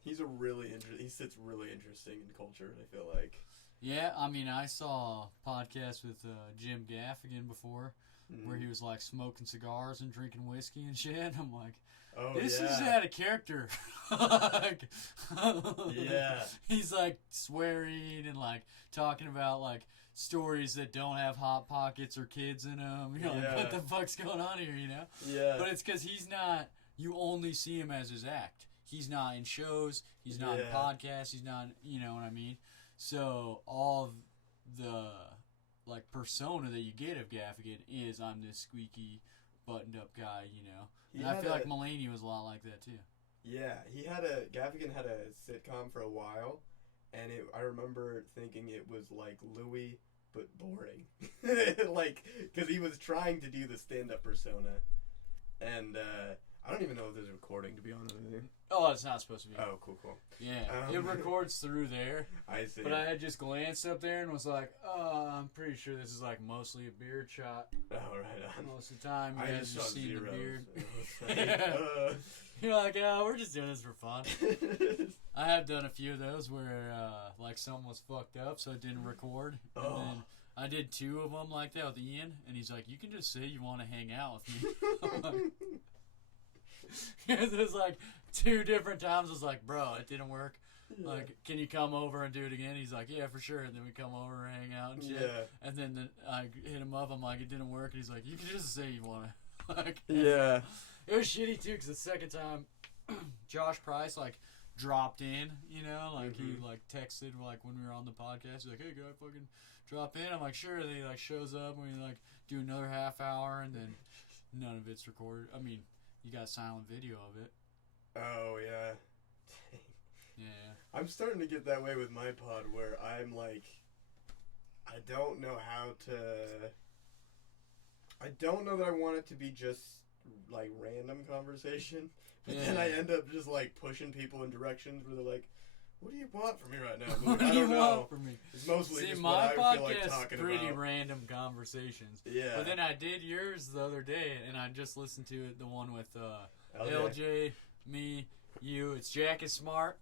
he sits really interesting in culture, I feel like. Yeah, I mean, I saw a podcast with Jim Gaffigan before, where he was like smoking cigars and drinking whiskey and shit. I'm like, this is out of character. Like, he's like swearing and like talking about like stories that don't have hot pockets or kids in them. You know, like, what the fuck's going on here? You know? Yeah. But it's because he's not. You only see him as his act. he's not in shows, he's not in podcasts, he's not, you know what I mean? So all of the like persona that you get of Gaffigan is I'm this squeaky, buttoned up guy, you know. And I feel like Mullaney was a lot like that too. Yeah, Gaffigan had a sitcom for a while, and I remember thinking it was like Louis, but boring. Like, because he was trying to do the stand-up persona, and I don't even know if there's a recording, to be honest with you. Oh, it's not supposed to be. Oh, cool. Yeah, it records through there. I see. But I had just glanced up there and was like, oh, I'm pretty sure this is like mostly a beard shot. Oh, right on. Most of the time, you guys just seen the beard. Like, You're like, oh, we're just doing this for fun. I have done a few of those where like something was fucked up, so it didn't record. And then I did 2 of them like that with Ian, and he's like, you can just say you want to hang out with me. I'm like, it was like 2 different times. I was like, bro, it didn't work. Yeah. Like, can you come over and do it again? He's like, yeah, for sure. And then we come over and hang out and shit. Yeah. And then I hit him up. I'm like, it didn't work. And he's like, you can just say you want to. Like, yeah. It was shitty too, because the second time, Josh Price like dropped in. You know, like he like texted like when we were on the podcast. He's like, hey, guy, fucking drop in. I'm like, sure. And he like shows up and we like do another half hour, and then none of it's recorded. I mean, you got silent video of it. Oh, yeah. Yeah. I'm starting to get that way with my pod where I'm like, I don't know that I want it to be just like random conversation. But then I end up just like pushing people in directions where they're like, what do you want from me right now? What do you want from me? It's mostly just my what I feel like talking pretty about. random conversations. Yeah. But then I did yours the other day, and I just listened to it, the one with LJ, me, you. It's Jack is Smart.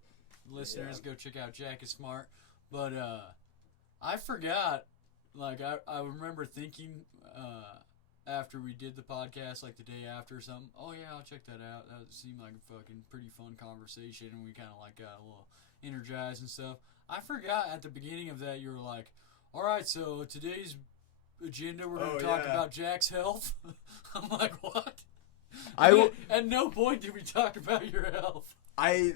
Listeners, go check out Jack is Smart. But I forgot, like I remember thinking after we did the podcast, like the day after or something, oh yeah, I'll check that out. That seemed like a fucking pretty fun conversation, and we kind of like got a little energized and stuff. I forgot at the beginning of that you were like, all right, so today's agenda we're going to talk about Jack's health. I'm like, what? At no point did we talk about your health. I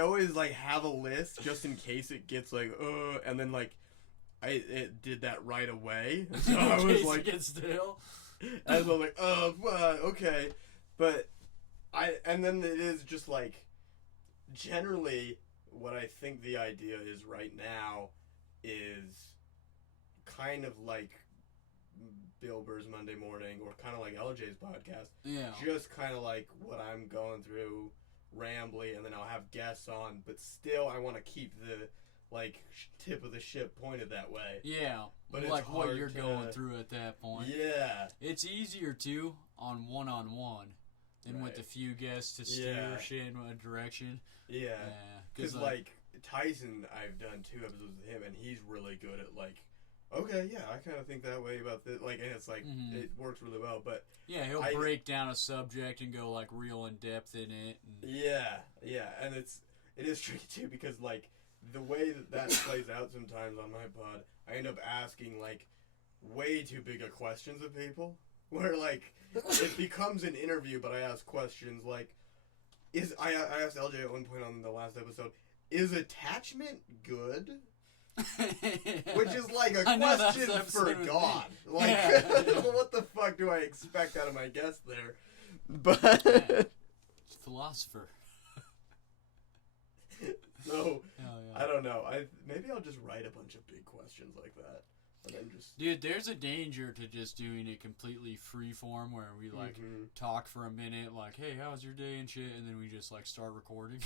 always like have a list just in case it gets like and then like it did that right away. So I was like, it gets stale. I was like, okay, but and then it is just like generally what I think the idea is right now is kind of like Bill Burr's Monday Morning or kind of like LJ's podcast. Yeah. Just kind of like what I'm going through. Rambly, and then I'll have guests on, but still I want to keep the like tip of the ship pointed that way. Yeah, but like it's what you're going through at that point. Yeah, it's easier too on one than with a few guests to steer shit in a direction. Yeah, because like Tyson, I've done 2 episodes with him, and he's really good at like, okay, yeah, I kind of think that way about this. Like, and it's like it works really well. But yeah, he'll break down a subject and go like real in depth in it. And yeah, and it is tricky too because like the way that plays out sometimes on my pod, I end up asking like way too big of questions of people. Where like it becomes an interview, but I ask questions like, I asked LJ at one point on the last episode, is attachment good? Which is like a question for God. Like, what the fuck do I expect out of my guest there? But philosopher. So I don't know. Maybe I'll just write a bunch of big questions like that, and then just. Dude, there's a danger to just doing it completely free form where we like talk for a minute, like, hey, how was your day and shit, and then we just like start recording,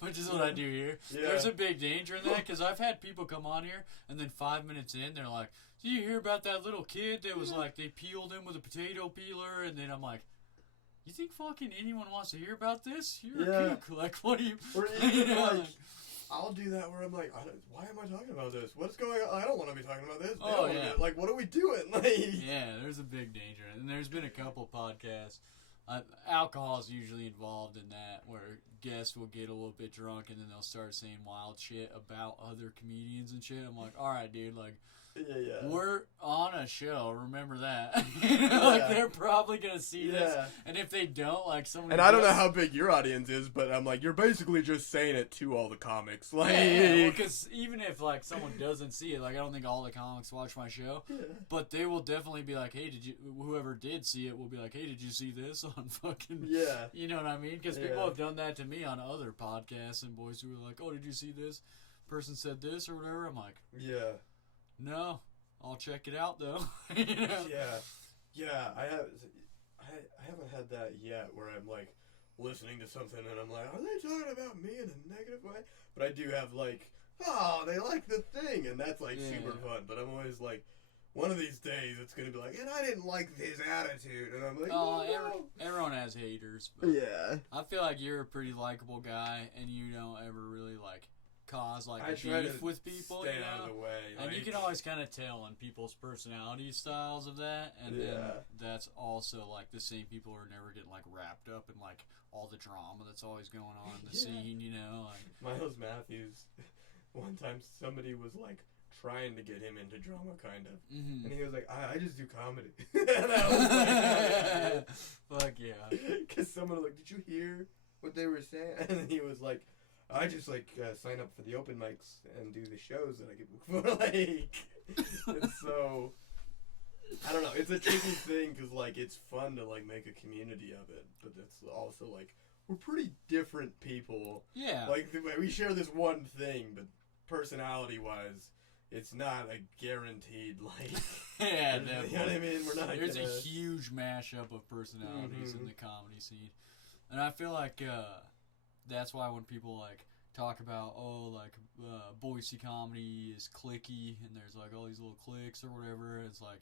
which is what I do here. Yeah. There's a big danger in that because I've had people come on here and then 5 minutes in, they're like, did you hear about that little kid that was like they peeled him with a potato peeler, and then I'm like. You think fucking anyone wants to hear about this? You're a kook. Like, what do you... Or even, like, I'll do that where I'm like, why am I talking about this? What's going on? I don't want to be talking about this. Oh, yeah. Like, what are we doing? Like, yeah, there's a big danger. And there's been a couple podcasts. Alcohol is usually involved in that, where guests will get a little bit drunk and then they'll start saying wild shit about other comedians and shit. I'm like, all right, dude, like... Yeah. We're on a show, remember that. Like, they're probably going to see this. And if they don't, like, someone... And I don't know how big your audience is, but I'm like, you're basically just saying it to all the comics. Like, yeah, because even if, like, someone doesn't see it, like, I don't think all the comics watch my show, but they will definitely be like, hey, whoever did see it will be like, hey, did you see this on fucking... Yeah. You know what I mean? Because people have done that to me on other podcasts, and boys who were like, oh, did you see this? Person said this or whatever. I'm like... Yeah. No, I'll check it out though. You know? Yeah. I haven't had that yet where I'm like listening to something and I'm like, are they talking about me in a negative way? But I do have like, oh, they like the thing, and that's like super fun. But I'm always like, one of these days it's gonna be like, and I didn't like his attitude, and I'm like, oh, no. Everyone has haters. But I feel like you're a pretty likable guy, and you don't ever really like cause like a beef with people, stay out of the way, and you can always kind of tell in people's personality styles of that, and then that's also like the same people who are never getting like wrapped up in like all the drama that's always going on in the scene, you know. Like, Miles Matthews, one time somebody was like trying to get him into drama, kind of, and he was like, I just do comedy, and I was like, fuck yeah, because someone was like, did you hear what they were saying? And he was like, I just like sign up for the open mics and do the shows that I get booked for. Like, and so I don't know. It's a tricky thing because like it's fun to like make a community of it, but it's also like we're pretty different people. Yeah. Like we share this one thing, but personality-wise, it's not a guaranteed like. Yeah, you know what I mean? We're not. There's a huge mashup of personalities in the comedy scene, and I feel like. That's why when people like talk about Boise comedy is cliquey and there's like all these little cliques or whatever, it's like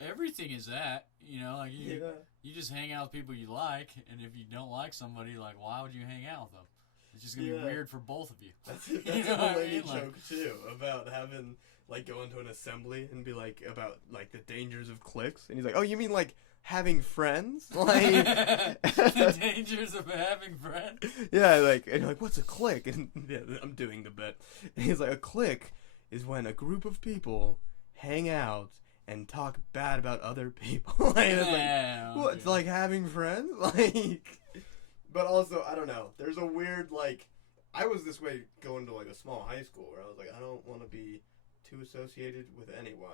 everything is that, you know, like you just hang out with people you like, and if you don't like somebody, like why would you hang out with them? It's just gonna be weird for both of you. That's you know a Mullaney joke like, too about having like go into an assembly and be like about like the dangers of cliques, and he's like, oh, you mean like having friends? Like the dangers of having friends? Yeah, like, and you're like, what's a clique? And yeah, I'm doing the bit. And he's like, a clique is when a group of people hang out and talk bad about other people. Like, it's like, what? It's like having friends? Like, but also, I don't know. There's a weird, like, I was this way going to like a small high school where I was like, I don't want to be too associated with anyone.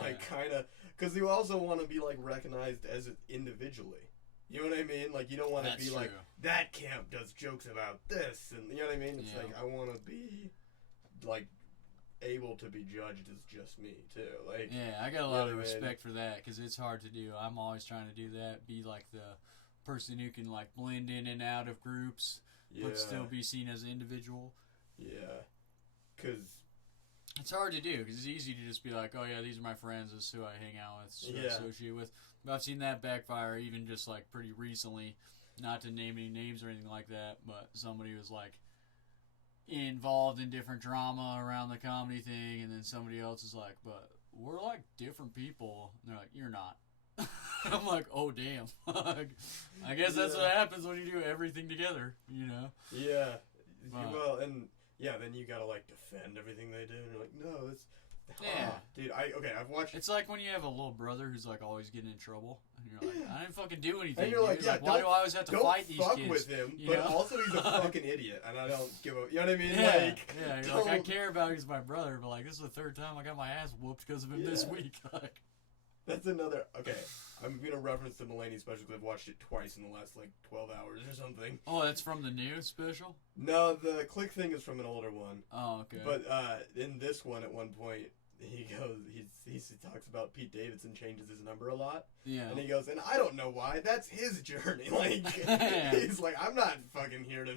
Like kind of, because you also want to be like recognized as individually. You know what I mean? Like you don't want to be like that camp does jokes about this, and you know what I mean? It's like I want to be like able to be judged as just me too. Like I got a lot of respect for that because it's hard to do. I'm always trying to do that. Be like the person who can like blend in and out of groups, but still be seen as an individual. Yeah, because. It's hard to do because it's easy to just be like, oh yeah, these are my friends, this is who I hang out with, who I associate with. But I've seen that backfire even just like pretty recently, not to name any names or anything like that, but somebody was like involved in different drama around the comedy thing, and then somebody else is like, but we're like different people. And they're like, you're not. I'm like, oh damn. I guess that's what happens when you do everything together, you know? Yeah. Well, and... yeah, then you gotta, like, defend everything they do, and you're like, no, it's... dude, I've watched... It's like when you have a little brother who's, like, always getting in trouble, and you're like, I didn't fucking do anything, and you're like, why do I always have to fight these kids? Don't fuck with him, but also he's a fucking idiot, and I don't give a... You know what I mean? You're like, I care about him, he's my brother, but, like, this is the third time I got my ass whooped because of him this week, like... That's another... Okay, I'm going to reference the Mullaney special because I've watched it twice in the last, like, 12 hours or something. Oh, that's from the new special? No, the click thing is from an older one. Oh, okay. But in this one, at one point, he goes... He talks about Pete Davidson changes his number a lot. Yeah. And he goes, and I don't know why. That's his journey. Like, he's like, I'm not fucking here to...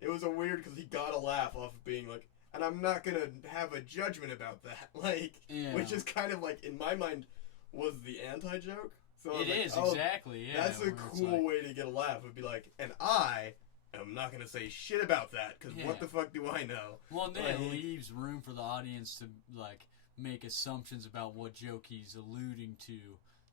It was a weird... Because he got a laugh off of being like... And I'm not going to have a judgment about that. Like, which is kind of like, in my mind... was the anti-joke. So it is, exactly, yeah. That's a cool way to get a laugh. It would be like, and I am not going to say shit about that, because what the fuck do I know? Well, and then it leaves room for the audience to, like, make assumptions about what joke he's alluding to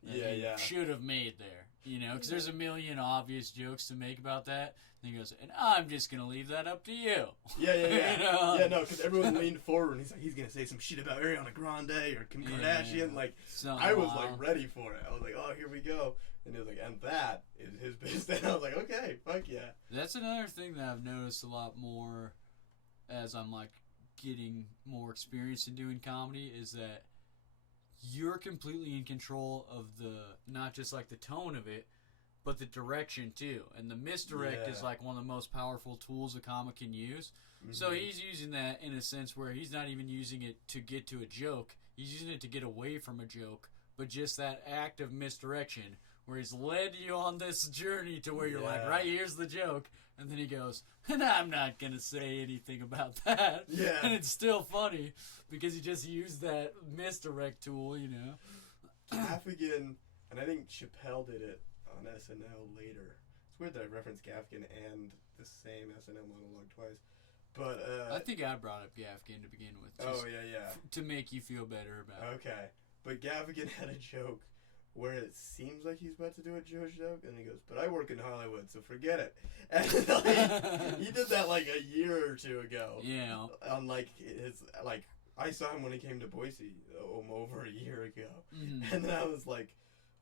that he should have made there. You know, because there's a million obvious jokes to make about that. And he goes, and I'm just going to leave that up to you. Yeah. You know? Yeah, no, because everyone leaned forward and he's like, he's going to say some shit about Ariana Grande or Kim Kardashian. Like, Something I was wild. like ready for it. I was like, oh, here we go. And he was like, and that is his business. And I was like, okay, fuck yeah. That's another thing that I've noticed a lot more as I'm like getting more experience in doing comedy is that you're completely in control of the, not just like the tone of it, but the direction too. And the misdirect is like one of the most powerful tools a comic can use. Mm-hmm. So he's using that in a sense where he's not even using it to get to a joke. He's using it to get away from a joke, but just that act of misdirection where he's led you on this journey to where you're like, right, here's the joke. And then he goes, and I'm not going to say anything about that. Yeah. And it's still funny because he just used that misdirect tool, you know. Gaffigan, and I think Chappelle did it on SNL later. It's weird that I referenced Gaffigan and the same SNL monologue twice. But I think I brought up Gaffigan to begin with. Oh, yeah. To make you feel better about it. Okay. But Gaffigan had a joke where it seems like he's about to do a Jewish joke, and he goes, but I work in Hollywood, so forget it. And like, he did that like a year or two ago. Yeah. On like his, like, I saw him when he came to Boise over a year ago. Mm-hmm. And then I was like,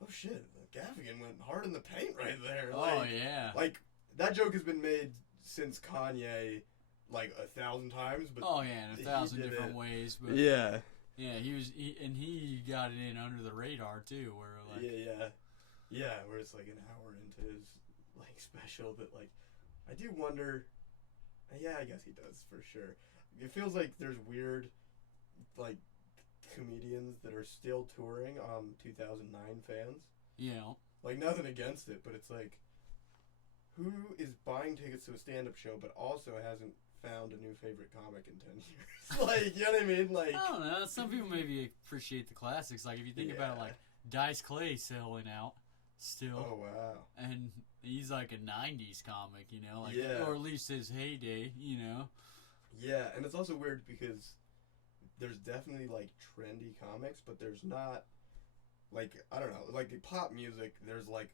oh shit, Gaffigan went hard in the paint right there. Oh, yeah. Like, that joke has been made since Kanye, like, 1,000 times. But oh, yeah, in 1,000 different ways. But yeah. Yeah, he got it in under the radar, too, where, like... Yeah, where it's, like, an hour into his, like, special that, like, I do wonder... Yeah, I guess he does, for sure. It feels like there's weird, like, comedians that are still touring 2009 fans. Yeah. Like, nothing against it, but it's like, who is buying tickets to a stand-up show but also hasn't found a new favorite comic in 10 years? Like, you know what I mean? Like, I don't know. Some people maybe appreciate the classics. Like, if you think about it, like, Dice Clay selling out still. Oh, wow. And he's like a 90s comic, you know? Like, or at least his heyday, you know? Yeah, and it's also weird because there's definitely, like, trendy comics, but there's not, like, I don't know, like, the pop music, there's, like,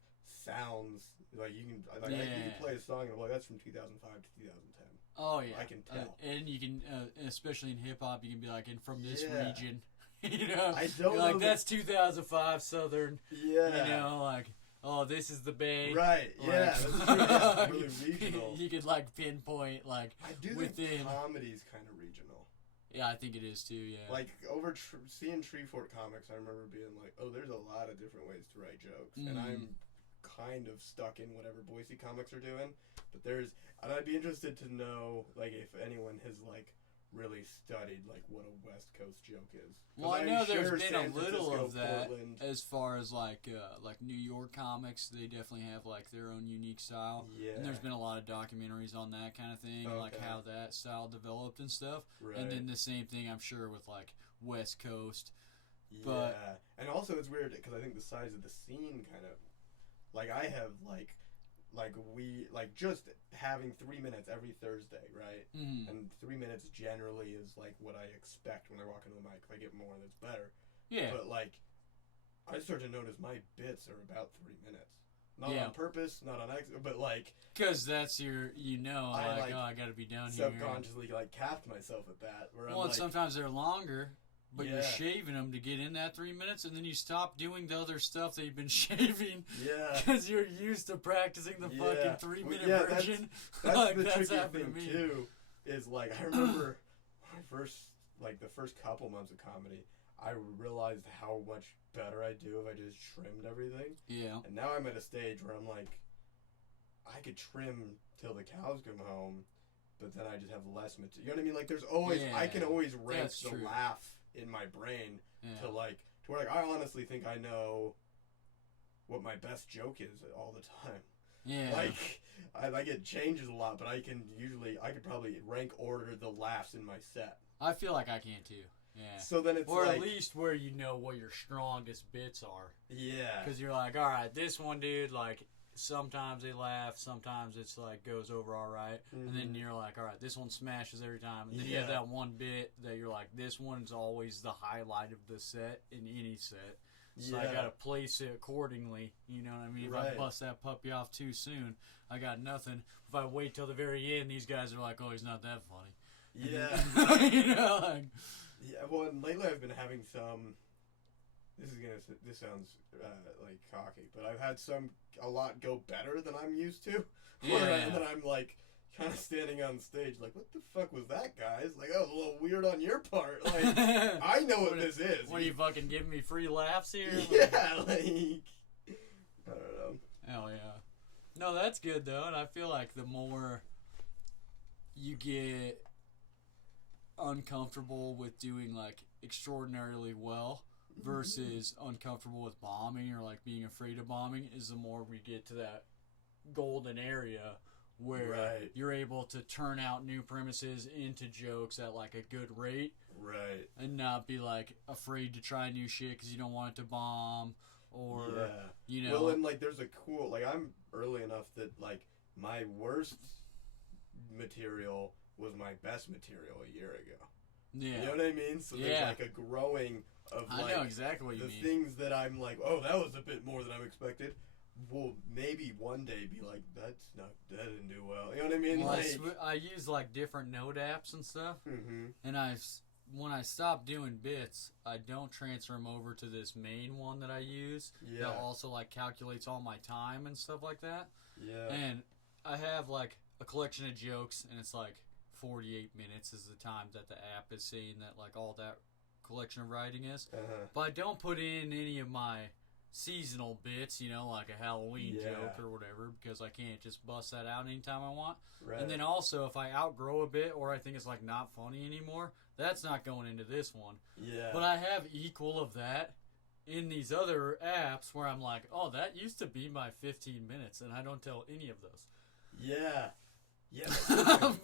sounds, like, you can, like, you can play a song and I'm like, that's from 2005 to 2010. Oh, yeah. I can tell. And you can, especially in hip-hop, you can be like, and from this region, you know? I don't know. Like, that's 2005 Southern, yeah. You know, like, oh, this is the Bay. Right, like, yeah, that's true, yeah, really regional. You could, like, pinpoint, like, I do think comedy's kind of regional. Yeah, I think it is, too, yeah. Like, seeing Treefort comics, I remember being like, oh, there's a lot of different ways to write jokes, and I'm kind of stuck in whatever Boise comics are doing, but and I'd be interested to know, like, if anyone has, like, really studied, like, what a West Coast joke is. Well, I know there's been San a little Francisco, of that Portland. as far as, like New York comics. They definitely have, like, their own unique style. Yeah. And there's been a lot of documentaries on that kind of thing, like how that style developed and stuff. Right. And then the same thing, I'm sure, with, like, West Coast. Yeah. But, and also it's weird, because I think the size of the scene kind of, like, I have, just having 3 minutes every Thursday, right? Mm-hmm. And 3 minutes generally is, like, what I expect when I walk into the mic. If I get more, that's better. Yeah. But, like, I start to notice my bits are about 3 minutes. Not on purpose, not on accident, but, like... Because that's your, I gotta be down here. Subconsciously, like, capped myself at that. Where well, I'm and sometimes they're longer. But Yeah. you're shaving them to get in that 3 minutes, and then you stop doing the other stuff that you've been shaving. Yeah. Because you're used to practicing the fucking 3 minute version. That's like, the that's tricky happened thing, to me. too, is, like, I remember when the first couple months of comedy, I realized how much better I'd do if I just trimmed everything. Yeah. And now I'm at a stage where I'm like, I could trim till the cows come home, but then I just have less material. You know what I mean? Like, there's always, I can always rank the laugh in my brain to where, like, I honestly think I know what my best joke is all the time. Yeah. Like, it changes a lot, but I could probably rank order the laughs in my set. I feel like I can too. Yeah. So then it's or at least where you know what your strongest bits are. Yeah. Because you're like, all right, this one, dude, like, sometimes they laugh, sometimes it's like goes over all right, and then you're like, all right, this one smashes every time, and then you have that one bit that you're like, this one's always the highlight of the set in any set. So I gotta place it accordingly. You know what I mean? If I bust that puppy off too soon, I got nothing. If I wait till the very end, these guys are like, "Oh, he's not that funny." Yeah. You know, like. Yeah. Well, and lately I've been having some. This sounds like cocky, but I've had a lot go better than I'm used to. And then I'm like kind of standing on stage like, what the fuck was that, guys? Like, that was a little weird on your part. Like, I know what this is. What, are you fucking giving me free laughs here? Yeah, like, I don't know. Hell yeah. No, that's good though, and I feel like the more you get uncomfortable with doing like extraordinarily well versus uncomfortable with bombing or like being afraid of bombing is the more we get to that golden area where you're able to turn out new premises into jokes at like a good rate, and not be like afraid to try new shit because you don't want it to bomb, or you know. Well, and like there's a cool, like I'm early enough that like my worst material was my best material a year ago. Yeah, you know what I mean. So there's like a growing of like I know exactly what you mean. The things that I'm like, oh, that was a bit more than I'm expected. Will maybe one day be like, that didn't do well. You know what I mean? Well, like, I use like different note apps and stuff, and when I stop doing bits, I don't transfer them over to this main one that I use. That also like calculates all my time and stuff like that. Yeah. And I have like a collection of jokes, and it's like 48 minutes is the time that the app is saying that like all that collection of writing is. But I don't put in any of my seasonal bits, you know, like a Halloween joke or whatever, because I can't just bust that out anytime I want. And then also, if I outgrow a bit or I think it's like not funny anymore, that's not going into this one. But I have equal of that in these other apps where I'm like, oh, that used to be my 15 minutes, and I don't tell any of those. Yeah.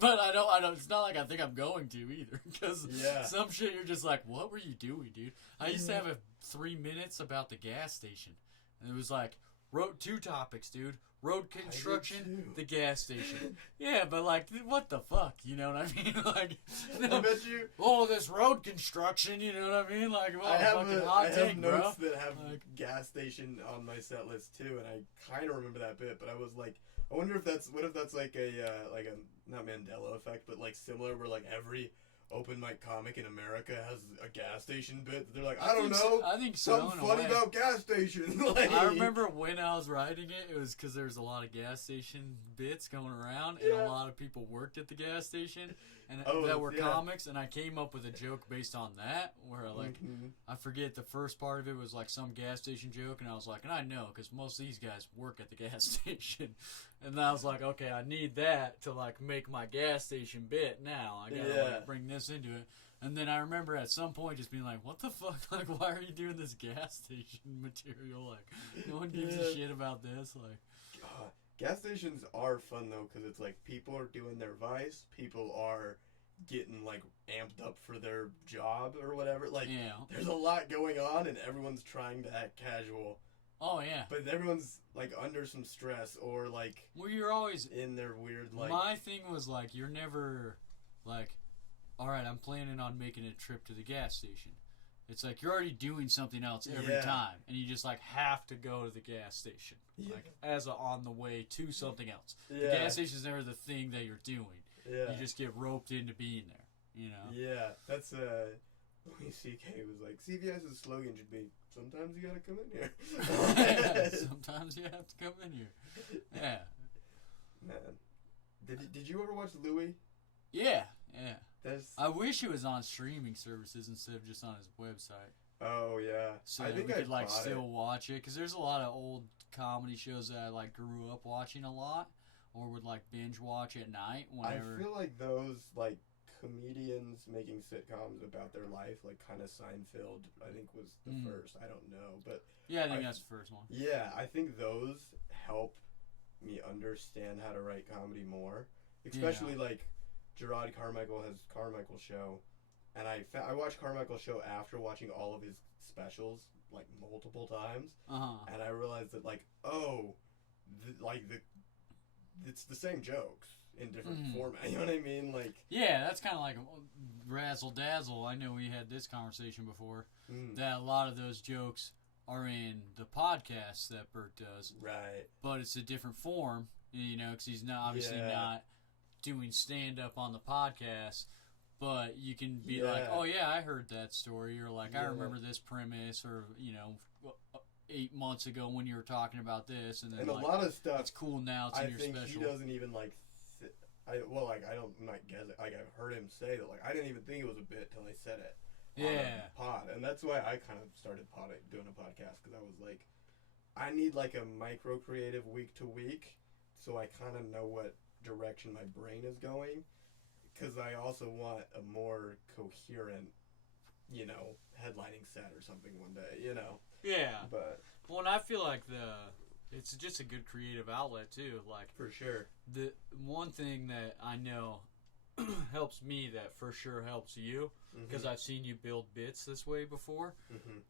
But I don't. It's not like I think I'm going to either, because some shit you're just like, what were you doing, dude? I used to have 3 minutes about the gas station, and it was like, wrote 2 topics, dude. Road construction, the gas station. Yeah, but like, what the fuck? You know what I mean? Like, I bet you. Oh, this road construction. You know what I mean? Like, well, I have notes bro. that have gas station on my set list too, and I kind of remember that bit. But I was like, I wonder if that's like a not Mandela effect, but like similar, where like every open mic comic in America has a gas station bit. They're like, I don't know. I think so. Something funny about gas stations. Like, I remember when I was writing it was because there's a lot of gas station bits going around, and a lot of people worked at the gas station, and that were comics, and I came up with a joke based on that, where like, I forget the first part of it was like some gas station joke, and I was like, and I know, because most of these guys work at the gas station. And I was like, okay, I need that to like make my gas station bit now. I gotta like bring this into it. And then I remember at some point just being like, what the fuck? Like, why are you doing this gas station material? Like, no one gives a shit about this. Like, gas stations are fun though, because it's like people are doing their vice, people are getting like amped up for their job or whatever. Like, there's a lot going on, and everyone's trying to act casual. Oh, yeah. But everyone's, like, under some stress or, like... Well, you're always... in their weird, like... My thing was, like, you're never, like, all right, I'm planning on making a trip to the gas station. It's like you're already doing something else every time, and you just, like, have to go to the gas station. Like, as on the way to something else. The gas station's never the thing that you're doing. You just get roped into being there, you know? Yeah, that's, Louis C.K. was like, CVS's slogan should be, sometimes you gotta come in here. Sometimes you have to come in here. Yeah. Man. Did you ever watch Louis? Yeah. I wish it was on streaming services instead of just on his website. Oh, yeah. So I think we could, like, still watch it. Because there's a lot of old comedy shows that I, like, grew up watching a lot. Or would, like, binge watch at night whenever... I feel like those, like, comedians making sitcoms about their life, like kind of Seinfeld, I think was the first. I don't know, but yeah, I think that's the first one. Yeah, I think those help me understand how to write comedy more. Especially like Gerard Carmichael has Carmichael Show, and I watched Carmichael Show after watching all of his specials like multiple times, and I realized that like it's the same jokes in different format. You know what I mean? Like, yeah, that's kind of like razzle dazzle. I know we had this conversation before. That a lot of those jokes are in the podcast that Bert does. Right. But it's a different form, because he's not obviously not doing stand-up on the podcast. But you can be like, oh, yeah, I heard that story. Or like, I remember this premise. Or, 8 months ago when you were talking about this. And then a lot of stuff. It's cool now. It's in your special. I think he doesn't even like... I'm not guessing. Like, I've heard him say that. Like, I didn't even think it was a bit till I said it. On a pod. And that's why I kind of started doing a podcast. Because I was like, I need like a micro creative week to week. So I kind of know what direction my brain is going. Because I also want a more coherent, headlining set or something one day, Yeah. But well, and I feel like it's just a good creative outlet too. Like for sure. The one thing that I know helps me that for sure helps you, because I've seen you build bits this way before,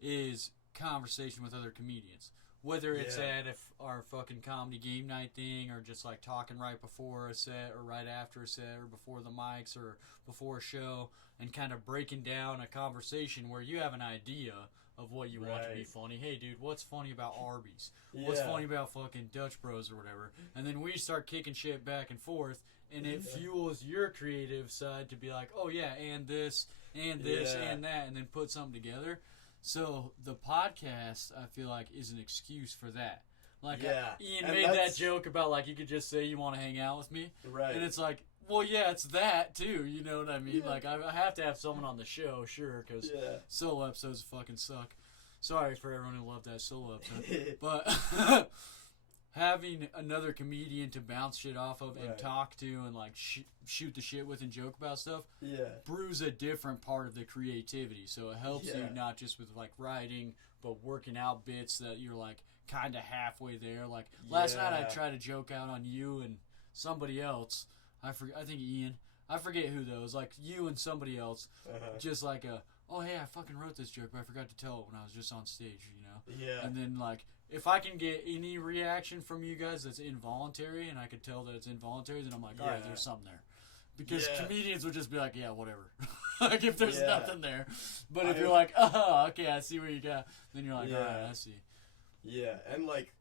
is conversation with other comedians. Whether it's at our fucking comedy game night thing, or just like talking right before a set, or right after a set, or before the mics, or before a show, and kind of breaking down a conversation where you have an idea of what you want to be funny. Hey, dude, what's funny about Arby's? What's funny about fucking Dutch Bros or whatever? And then we start kicking shit back and forth, and it fuels your creative side to be like, oh yeah, and this, and this, and that, and then put something together. So the podcast, I feel like, is an excuse for that. Like, Ian made that joke about, like, you could just say you want to hang out with me. Right. And it's like, well, yeah, it's that, too. You know what I mean? Yeah. Like, I have to have someone on the show, sure, because solo episodes fucking suck. Sorry for everyone who loved that solo episode. But having another comedian to bounce shit off of and talk to and, like, shoot the shit with and joke about stuff brews a different part of the creativity. So it helps you not just with, like, writing, but working out bits that you're, like, kind of halfway there. Like, last night I tried to joke out on you and somebody else. I think Ian. I forget who though. It was like you and somebody else. Just like oh, hey, I fucking wrote this joke, but I forgot to tell it when I was just on stage, Yeah. And then, like, if I can get any reaction from you guys that's involuntary, and I could tell that it's involuntary, then I'm like, all right, there's something there. Because comedians would just be like, yeah, whatever. Like, if there's nothing there. But if you're like, oh, okay, I see what you got, then you're like, all right, I see. Yeah, and, like,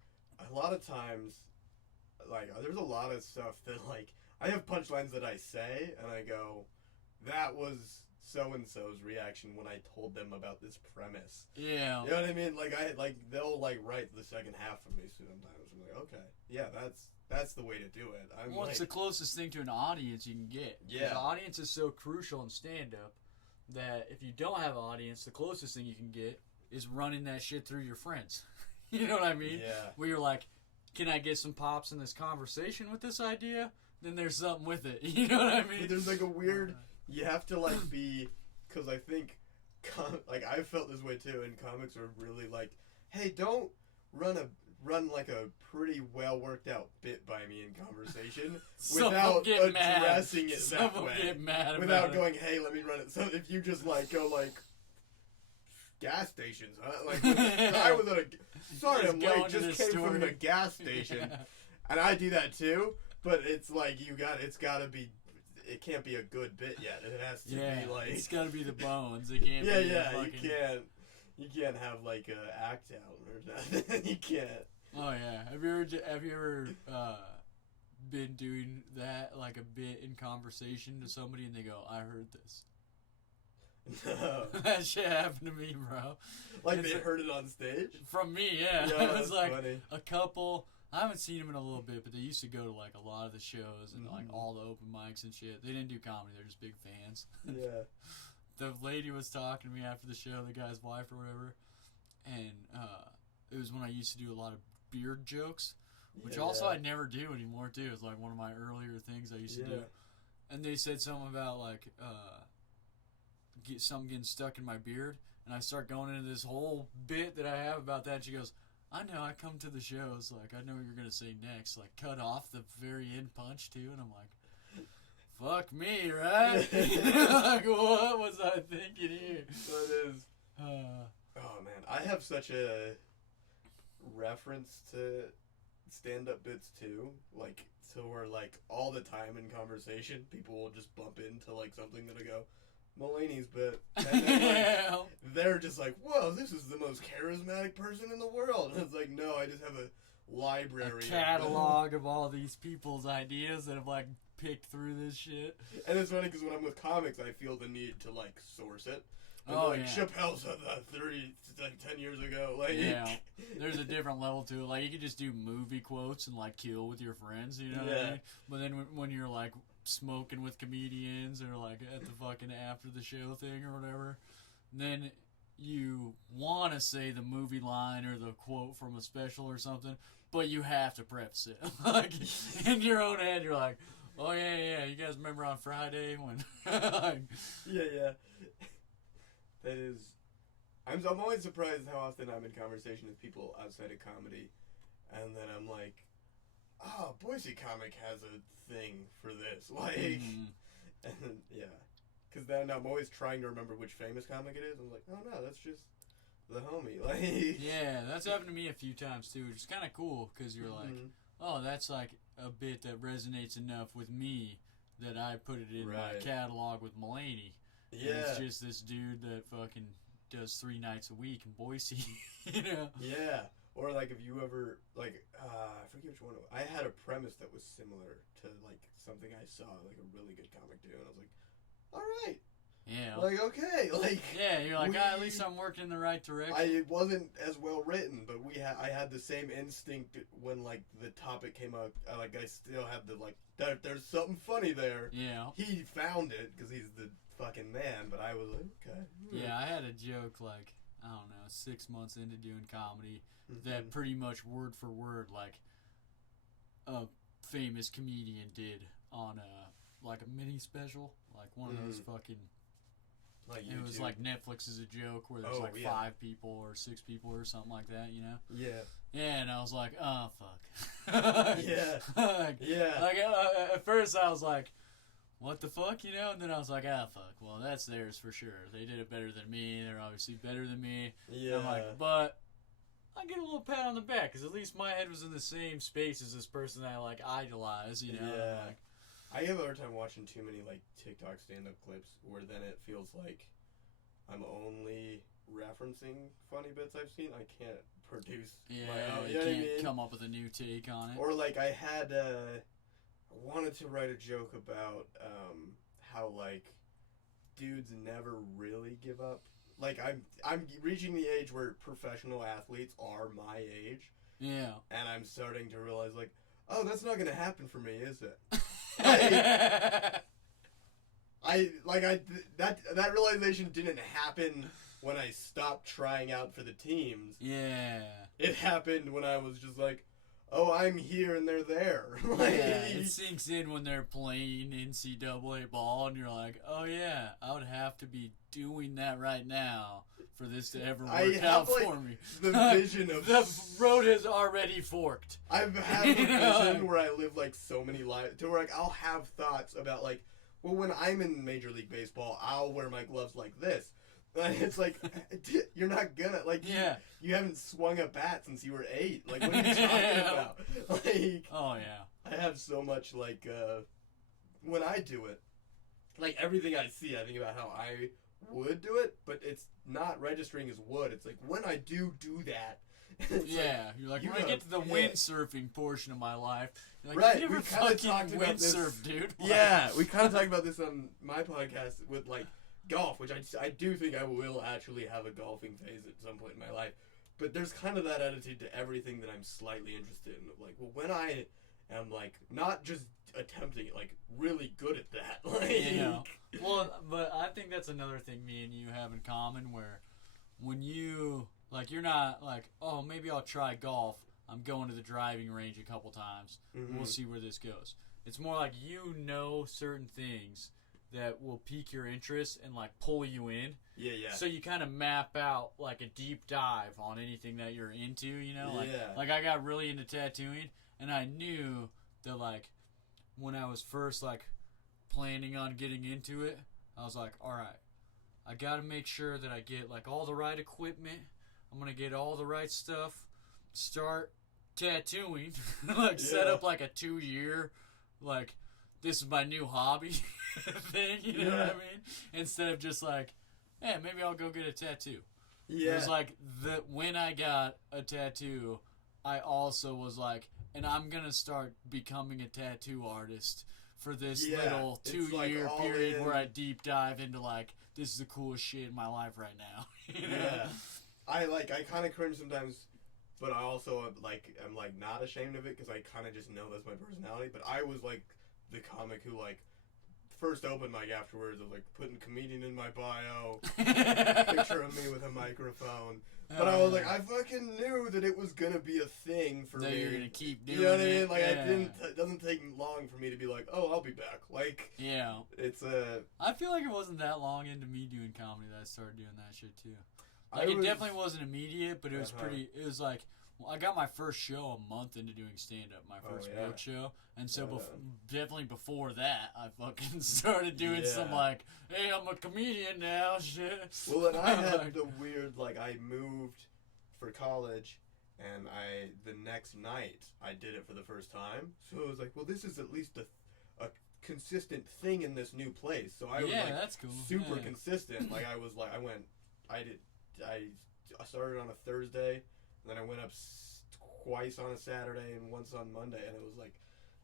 a lot of times, like, there's a lot of stuff that, like, I have punchlines that I say, and I go, that was so-and-so's reaction when I told them about this premise. Yeah. You know what I mean? Like, they'll, like, write the second half for me sometimes. I'm like, okay, yeah, that's the way to do it. It's the closest thing to an audience you can get. Yeah. The audience is so crucial in stand-up that if you don't have an audience, the closest thing you can get is running that shit through your friends. You know what I mean? Yeah. Where you're like, can I get some pops in this conversation with this idea? Then there's something with it. You know what I mean? But there's like a weird, you have to like be, because I think, like I felt this way too, and comics are really like, hey, don't run like a pretty well worked out bit by me in conversation without addressing it that way. Get mad without going, hey, let me run it. So if you just like go like, gas stations, huh? Like, I was at I'm late, just came from the gas station. And I do that too, but it's like, it's gotta be, it can't be a good bit yet. It has to be like. It's gotta be the bones. It can't be fucking... You can't have like a act out or nothing. You can't. Oh yeah. Have you ever been doing that, like a bit in conversation to somebody and they go, I heard this? No. That shit happened to me, bro. Like they heard it on stage? From me, yeah. Yeah, it was like funny. a couple. I haven't seen them in a little bit, but they used to go to like a lot of the shows and like all the open mics and shit. They didn't do comedy; they're just big fans. Yeah. The lady was talking to me after the show, the guy's wife or whatever, and it was when I used to do a lot of beard jokes, which also I never do anymore too. It's like one of my earlier things I used to do. And they said something about like something getting stuck in my beard, and I start going into this whole bit that I have about that. And she goes, I know, I come to the shows, like, I know what you're going to say next. Like, cut off the very end punch, too. And I'm like, fuck me, right? Like, what was I thinking here? That is. Oh, man. I have such a reference to stand-up bits, too. Like, so where, like, all the time in conversation, people will just bump into, like, something that I go, Mullaney's bit. And then, Yeah. they're just like, whoa, this is the most charismatic person in the world. And it's like, no, I just have a library. A catalog of all these people's ideas that have, like, picked through this shit. And it's funny because when I'm with comics, I feel the need to, like, source it. And Oh, like, yeah. Chappelle said that 10 years ago. Like, Yeah. There's a different level to it. Like, you could just do movie quotes and, like, kill with your friends, you know what I Yeah. mean? But then when you're, like, smoking with comedians or, like, at the fucking after the show thing or whatever, then you want to say the movie line or the quote from a special or something, but you have to preface it. Like, in your own head, you're like, oh, yeah, you guys remember on Friday when... like, yeah. That is... I'm always surprised how often I'm in conversation with people outside of comedy, and then I'm like, oh, Boise Comic has a thing for this. Like, and then, yeah. Because then I'm always trying to remember which famous comic it is. I'm like, oh no, that's just the homie. Like, yeah, that's happened to me a few times too, which is kind of cool because you're like, oh, that's like a bit that resonates enough with me that I put it in my catalog with Mullaney. Yeah. And it's just this dude that fucking does 3 nights a week in Boise, you know? Yeah. Or like if you ever, like, I forget which one. I had a premise that was similar to like something I saw, like a really good comic do, and I was like, all right. Yeah. Like, okay. Like, yeah, you're like, at least I'm working in the right direction. It wasn't as well written, but I had the same instinct when like the topic came up. I still had the like, there's something funny there. Yeah. He found it because he's the fucking man, but I was like, okay. Yeah, I had a joke like, I don't know, 6 months into doing comedy that pretty much word for word like a famous comedian did on like a mini special, like one of those fucking. Like it was like Netflix is a joke where there's 5 people or 6 people or something like that, you know? Yeah. Yeah, and I was like, oh, fuck. Yeah. Like, at first I was like, what the fuck, you know? And then I was like, fuck. Well, that's theirs for sure. They did it better than me. They're obviously better than me. Yeah. I'm like, but I get a little pat on the back because at least my head was in the same space as this person I, like, idolize, you know? Yeah. Like, I have a hard time watching too many like TikTok stand-up clips where then it feels like I'm only referencing funny bits I've seen. I can't produce my own. You know what I mean? Come up with a new take on it. Or like I had, I wanted to write a joke about how like dudes never really give up. Like I'm reaching the age where professional athletes are my age. Yeah. And I'm starting to realize like, oh, that's not gonna happen for me, is it? That realization didn't happen when I stopped trying out for the teams. Yeah. It happened when I was just like, oh, I'm here and they're there. Like, yeah, it sinks in when they're playing NCAA ball and you're like, oh yeah, I would have to be doing that right now for this to ever work out for me. The vision of the road has already forked. I've had a vision where I live like so many lives to where like I'll have thoughts about like, well, when I'm in Major League Baseball, I'll wear my gloves like this. And it's like, you're not gonna like. Yeah. You haven't swung a bat since you were 8. Like, what are you talking about? Like, oh yeah. I have so much like when I do it, like everything I see, I think about how I would do it, but it's not registering as would. It's like when I do that. Yeah, like, you're like, when I get to the windsurfing portion of my life, you're like, right? you never We kind of fucking talked about this, windsurf, dude. Like, yeah, we kind of talked about this on my podcast with like golf, which I do think I will actually have a golfing phase at some point in my life. But there's kind of that attitude to everything that I'm slightly interested in. Like, well, when I am like not just attempting it, like really good at that. Like, yeah. Well, but I think that's another thing me and you have in common, where when you like, you're not like, oh, maybe I'll try golf. I'm going to the driving range a couple times. Mm-hmm. We'll see where this goes. It's more like you know certain things that will pique your interest and like pull you in. Yeah, yeah. So you kind of map out like a deep dive on anything that you're into, you know? Like, yeah. Like I got really into tattooing, and I knew that like when I was first like planning on getting into it, I was like, all right, I got to make sure that I get like all the right equipment. I'm going to get all the right stuff, start tattooing, like set up like a 2-year like this is my new hobby thing, you know what I mean? Instead of just like, hey, maybe I'll go get a tattoo. Yeah. It was like, when I got a tattoo, I also was like, and I'm going to start becoming a tattoo artist for this little 2-year period where I deep dive into, like, this is the coolest shit in my life right now. You know? Yeah. I kind of cringe sometimes, but I also, like, I'm, like, not ashamed of it because I kind of just know that's my personality. But I was, like, the comic who, like, first open mic afterwards of, like, putting comedian in my bio, picture of me with a microphone. But I was like, I fucking knew that it was gonna be a thing for me. You're gonna keep doing it. You know what I mean? Like, it doesn't take long for me to be like, oh, I'll be back. Like, it's I feel like it wasn't that long into me doing comedy that I started doing that shit too. Like, it definitely wasn't immediate, but it was pretty. It was like, I got my first show a month into doing stand-up, my first road show, and so definitely before that, I fucking started doing some, like, hey, I'm a comedian now, shit. Well, and I had the weird, like, I moved for college, and the next night, I did it for the first time, so I was like, well, this is at least a consistent thing in this new place, so I was, like, that's cool. super consistent, like, I started on a Thursday, and then I went up twice on a Saturday and once on Monday, and it was like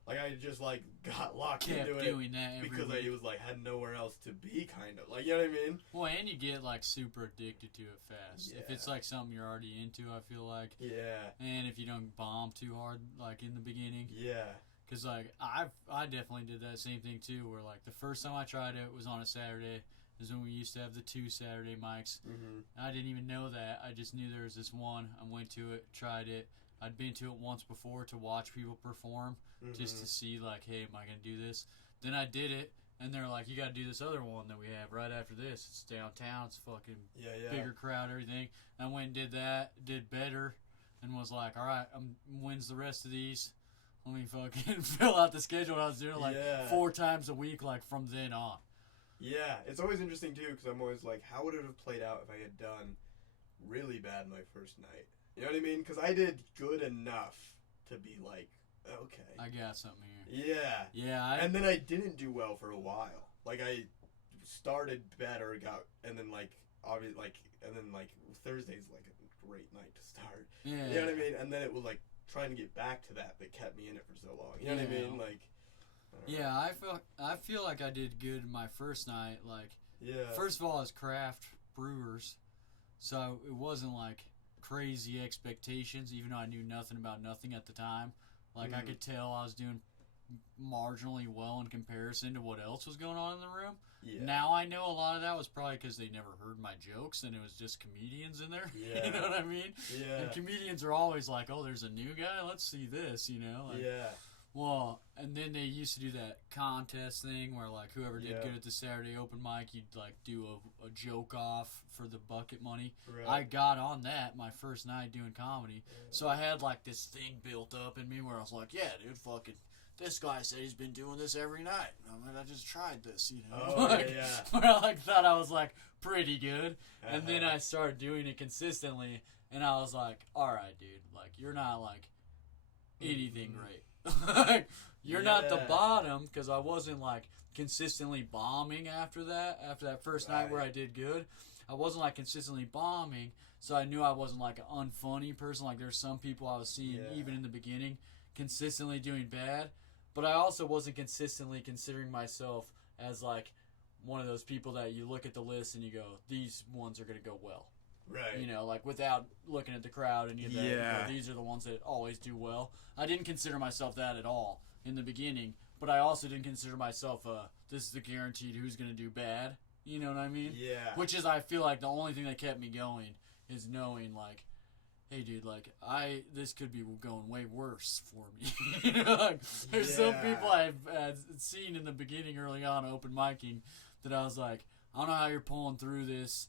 I just, like, got locked into it doing that because I was, like, had nowhere else to be, kind of. Like, you know what I mean? Well, and you get, like, super addicted to it fast. Yeah. If it's, like, something you're already into, I feel like. Yeah. And if you don't bomb too hard, like, in the beginning. Yeah. Because, like, I definitely did that same thing, too, where, like, the first time I tried it was on a Saturday. Is when we used to have the 2 Saturday mics. Mm-hmm. I didn't even know that. I just knew there was this one. I went to it, tried it. I'd been to it once before to watch people perform, just to see, like, hey, am I going to do this? Then I did it, and they're like, you got to do this other one that we have right after this. It's downtown. It's fucking bigger crowd, everything. I went and did that, did better, and was like, all right, when's the rest of these? Let me fucking fill out the schedule. I was doing, like, 4 times a week, like, from then on. Yeah, it's always interesting, too, because I'm always like, how would it have played out if I had done really bad my first night? You know what I mean? Because I did good enough to be like, okay. I got something here. Yeah. Yeah. And then I didn't do well for a while. Like, I started better, and then, like, obviously, like, and then, like, Thursday's, like, a great night to start. Yeah. You know what I mean? And then it was, like, trying to get back to that kept me in it for so long. You know what I mean? Like, yeah, I feel like I did good my first night. Like, first of all, as craft brewers, so it wasn't like crazy expectations, even though I knew nothing about nothing at the time. Like, I could tell I was doing marginally well in comparison to what else was going on in the room. Yeah. Now I know a lot of that was probably because they never heard my jokes and it was just comedians in there. Yeah. You know what I mean? Yeah. And comedians are always like, oh, there's a new guy? Let's see this, you know? Like, yeah. Well, and then they used to do that contest thing where, like, whoever did good at the Saturday open mic, you'd, like, do a joke off for the bucket money. Right. I got on that my first night doing comedy. Yeah. So I had, like, this thing built up in me where I was like, yeah, dude, fucking, this guy said he's been doing this every night. I'm like, I just tried this, you know? Oh, like, yeah. Where I, like, thought I was, like, pretty good. And then I started doing it consistently, and I was like, all right, dude, like, you're not, like, anything great. Like, you're not the bottom, because I wasn't, like, consistently bombing after that first night where I did good. I wasn't, like, consistently bombing, so I knew I wasn't, like, an unfunny person. Like, there's some people I was seeing, even in the beginning, consistently doing bad, but I also wasn't consistently considering myself as, like, one of those people that you look at the list and you go, these ones are going to go well. Right. You know, like, without looking at the crowd and you know, these are the ones that always do well. I didn't consider myself that at all in the beginning, but I also didn't consider myself this is the guaranteed who's going to do bad. You know what I mean? Yeah. Which is, I feel like, the only thing that kept me going is knowing, like, hey, dude, like, this could be going way worse for me. You know, like, there's some people I've seen in the beginning early on open micing that I was like, I don't know how you're pulling through this,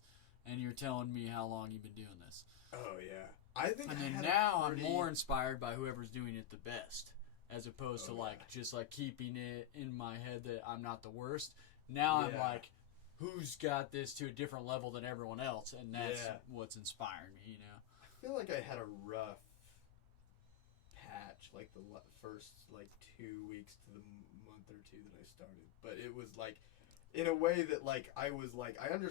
and you're telling me how long you've been doing this. Oh, yeah. I think and then now I'm more inspired by whoever's doing it the best, as opposed to, like, just, like, keeping it in my head that I'm not the worst. Now I'm like, who's got this to a different level than everyone else, and that's what's inspiring me, you know? I feel like I had a rough patch scratch like the first like 2 weeks to the month or two that I started, but it was like in a way that like I was like I don't know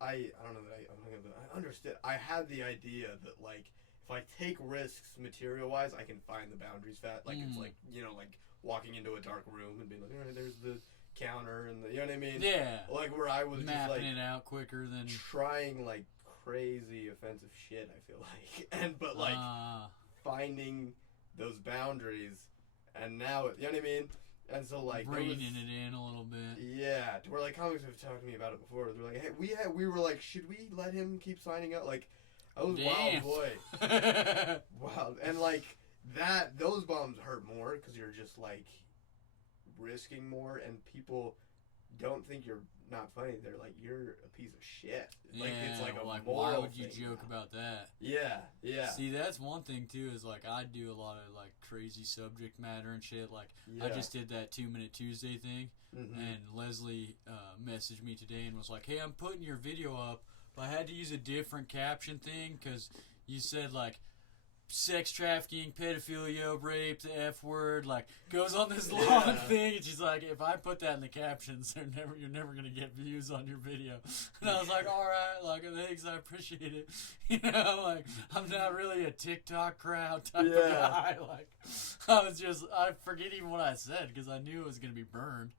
that I understood. I had the idea that like if I take risks material wise, I can find the boundaries fast. Like it's like like walking into a dark room and being like, all right, there's the counter and the, you know what I mean? Yeah. Like where I was mapping just like it out quicker than trying like crazy offensive shit. I feel like but like finding those boundaries, and now you know what I mean. And so like reining it in a little bit. Yeah, to where like comics have talked to me about it before. They're like, hey, we were like, should we let him keep signing up? Like, I was wild boy, wow, and like those bombs hurt more because you're just like risking more, and people don't think you're not funny. They're like, you're a piece of shit. Like it's like a like moral why would you thing joke now. about that? Yeah. See, that's one thing too. Is like I do a lot of like crazy subject matter and shit. Like I just did that 2 Minute Tuesday thing, and Leslie messaged me today and was like, "Hey, I'm putting your video up, but I had to use a different caption thing because you said like." Sex trafficking, pedophilia, rape, the F word, like goes on this long thing. And she's like, if I put that in the captions, you're never gonna get views on your video. And I was like, all right, like thanks, I appreciate it. You know, like I'm not really a TikTok crowd type of guy. Like I forget even what I said because I knew it was gonna be burned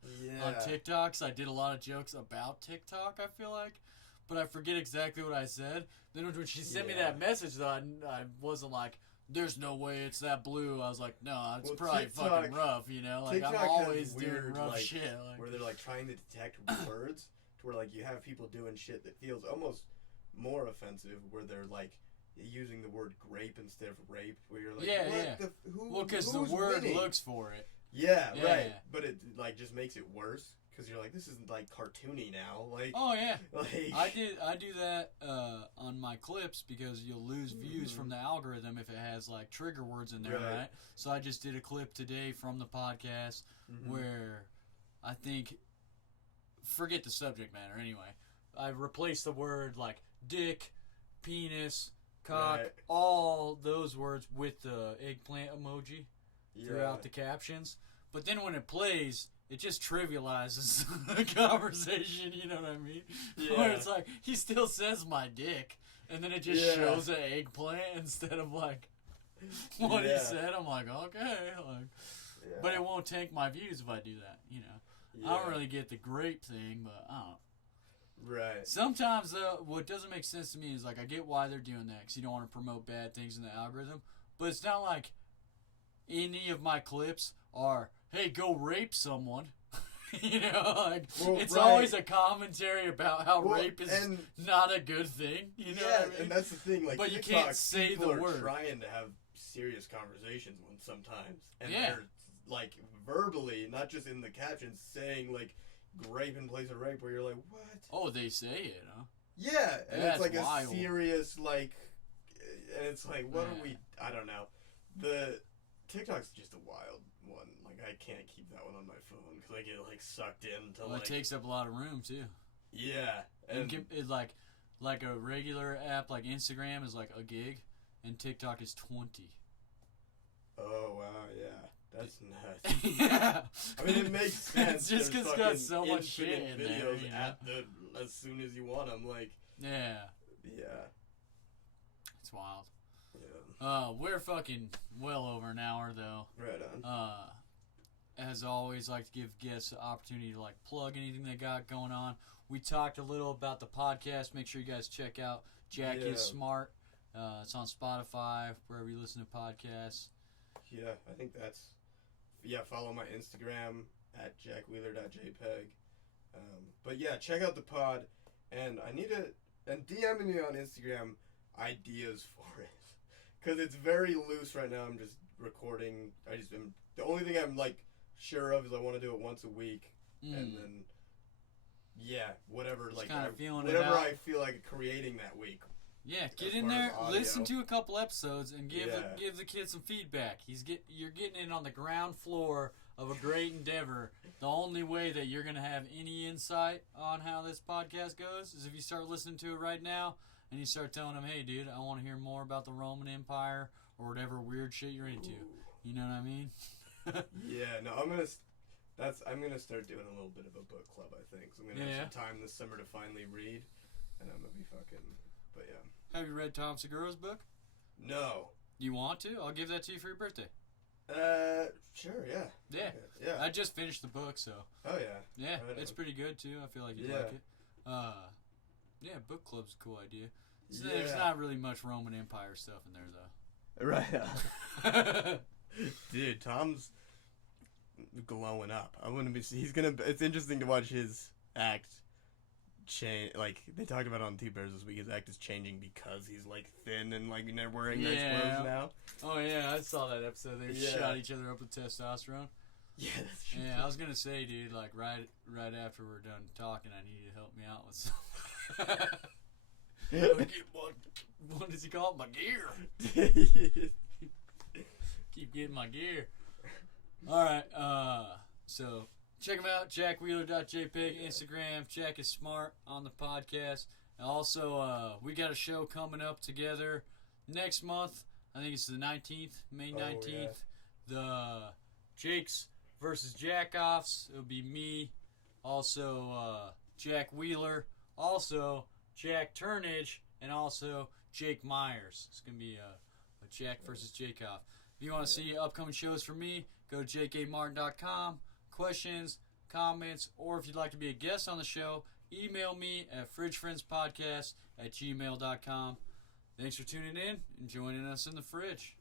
on TikToks. I did a lot of jokes about TikTok. I feel like. But I forget exactly what I said. Then when she sent me that message, though, I wasn't like, there's no way it's that blue. I was like, no, it's probably TikTok, fucking rough, you know? Like, TikTok I'm always has doing weird, rough like, shit. Like, where they're, like, trying to detect words to where, like, you have people doing shit that feels almost more offensive where they're, like, using the word grape instead of rape, where you're like, well, because the word winning? Looks for it. Yeah, right. But it, like, just makes it worse. Because you're like, this isn't like cartoony now. Like, oh yeah, like I do that on my clips because you'll lose views from the algorithm if it has like trigger words in there, right? So I just did a clip today from the podcast where I think forget the subject matter anyway. I replaced the word like dick, penis, cock, all those words with the eggplant emoji throughout the captions. But then when it plays, it just trivializes the conversation, you know what I mean? Yeah. Where it's like, he still says my dick, and then it just shows an eggplant instead of like what he said. I'm like, okay. Like, but it won't tank my views if I do that, you know? I don't really get the grape thing, but I don't. Right. Sometimes, though, what doesn't make sense to me is like, I get why they're doing that, because you don't want to promote bad things in the algorithm, but it's not like any of my clips are, hey, go rape someone. You know, like, it's always a commentary about how rape is not a good thing. You know what I mean? And that's the thing. Like, but TikTok, you can't say the word. Trying to have serious conversations sometimes. And they're, like, verbally, not just in the captions, saying, like, grape in place of rape, where you're like, what? Oh, they say it, huh? Yeah, and that's it's like wild. A serious, like, and it's like, what are we, I don't know. The TikTok's just a wild one. Like, I can't keep that one on my phone because I get like sucked into it takes up a lot of room too. Yeah, and it's like a regular app like Instagram is like a gig, and TikTok is 20. Oh wow, yeah, that's nuts. Yeah, I mean it makes sense. It's just because it's got so much shit in videos there. You know? As soon as you want them, like yeah, it's wild. Yeah. We're fucking well over an hour though. Right on. As always, like to give guests the opportunity to like plug anything they got going on. We talked a little about the podcast. Make sure you guys check out Jack is Smart. It's on Spotify, wherever you listen to podcasts. Yeah, I think that's follow my Instagram at jackwheeler.jpg. But yeah, check out the pod, and I need to DM me on Instagram ideas for it, because it's very loose right now. I'm just recording. The only thing I'm like sure of is I want to do it once a week, and then whatever just like whatever I feel like creating that week. Yeah, get in there, listen to a couple episodes, and give the kid some feedback. You're getting in on the ground floor of a great endeavor. The only way that you're gonna have any insight on how this podcast goes is if you start listening to it right now and you start telling them, "Hey, dude, I want to hear more about the Roman Empire or whatever weird shit you're into." You know what I mean? Yeah, no, I'm gonna start doing a little bit of a book club. I think so. I'm gonna have some time this summer to finally read, and I'm gonna be fucking. But yeah. Have you read Tom Segura's book? No. You want to? I'll give that to you for your birthday. Sure, yeah. Yeah. Yeah. I just finished the book, so. Oh yeah. Yeah, Right it's on. pretty good too. I feel like you'd like it. Yeah, book club's a cool idea. So Yeah. there's not really much Roman Empire stuff in there though. Right. Dude, Tom's glowing up. I wouldn't be. It's interesting to watch his act change. Like they talked about it on Two Bears this week. His act is changing because he's like thin and like they're wearing nice clothes now. Oh yeah, I saw that episode. They shot each other up with testosterone. Yeah, that's true. Yeah, I was gonna say, dude, like right after we're done talking, I need you to help me out with something. What does he call it? My gear. Keep getting my gear. All right, so check him out, jackwheeler.jpg, Instagram. Jack is smart on the podcast. And also, we got a show coming up together next month. I think it's the 19th, May 19th. The Jake's versus Jackoffs. It'll be me, also Jack Wheeler, also Jack Turnage, and also Jake Myers. It's going to be a Jack versus Jakeoff. If you want to see upcoming shows from me, go to jkmartin.com. Questions, comments, or if you'd like to be a guest on the show, email me at fridgefriendspodcast@gmail.com. Thanks for tuning in and joining us in the fridge.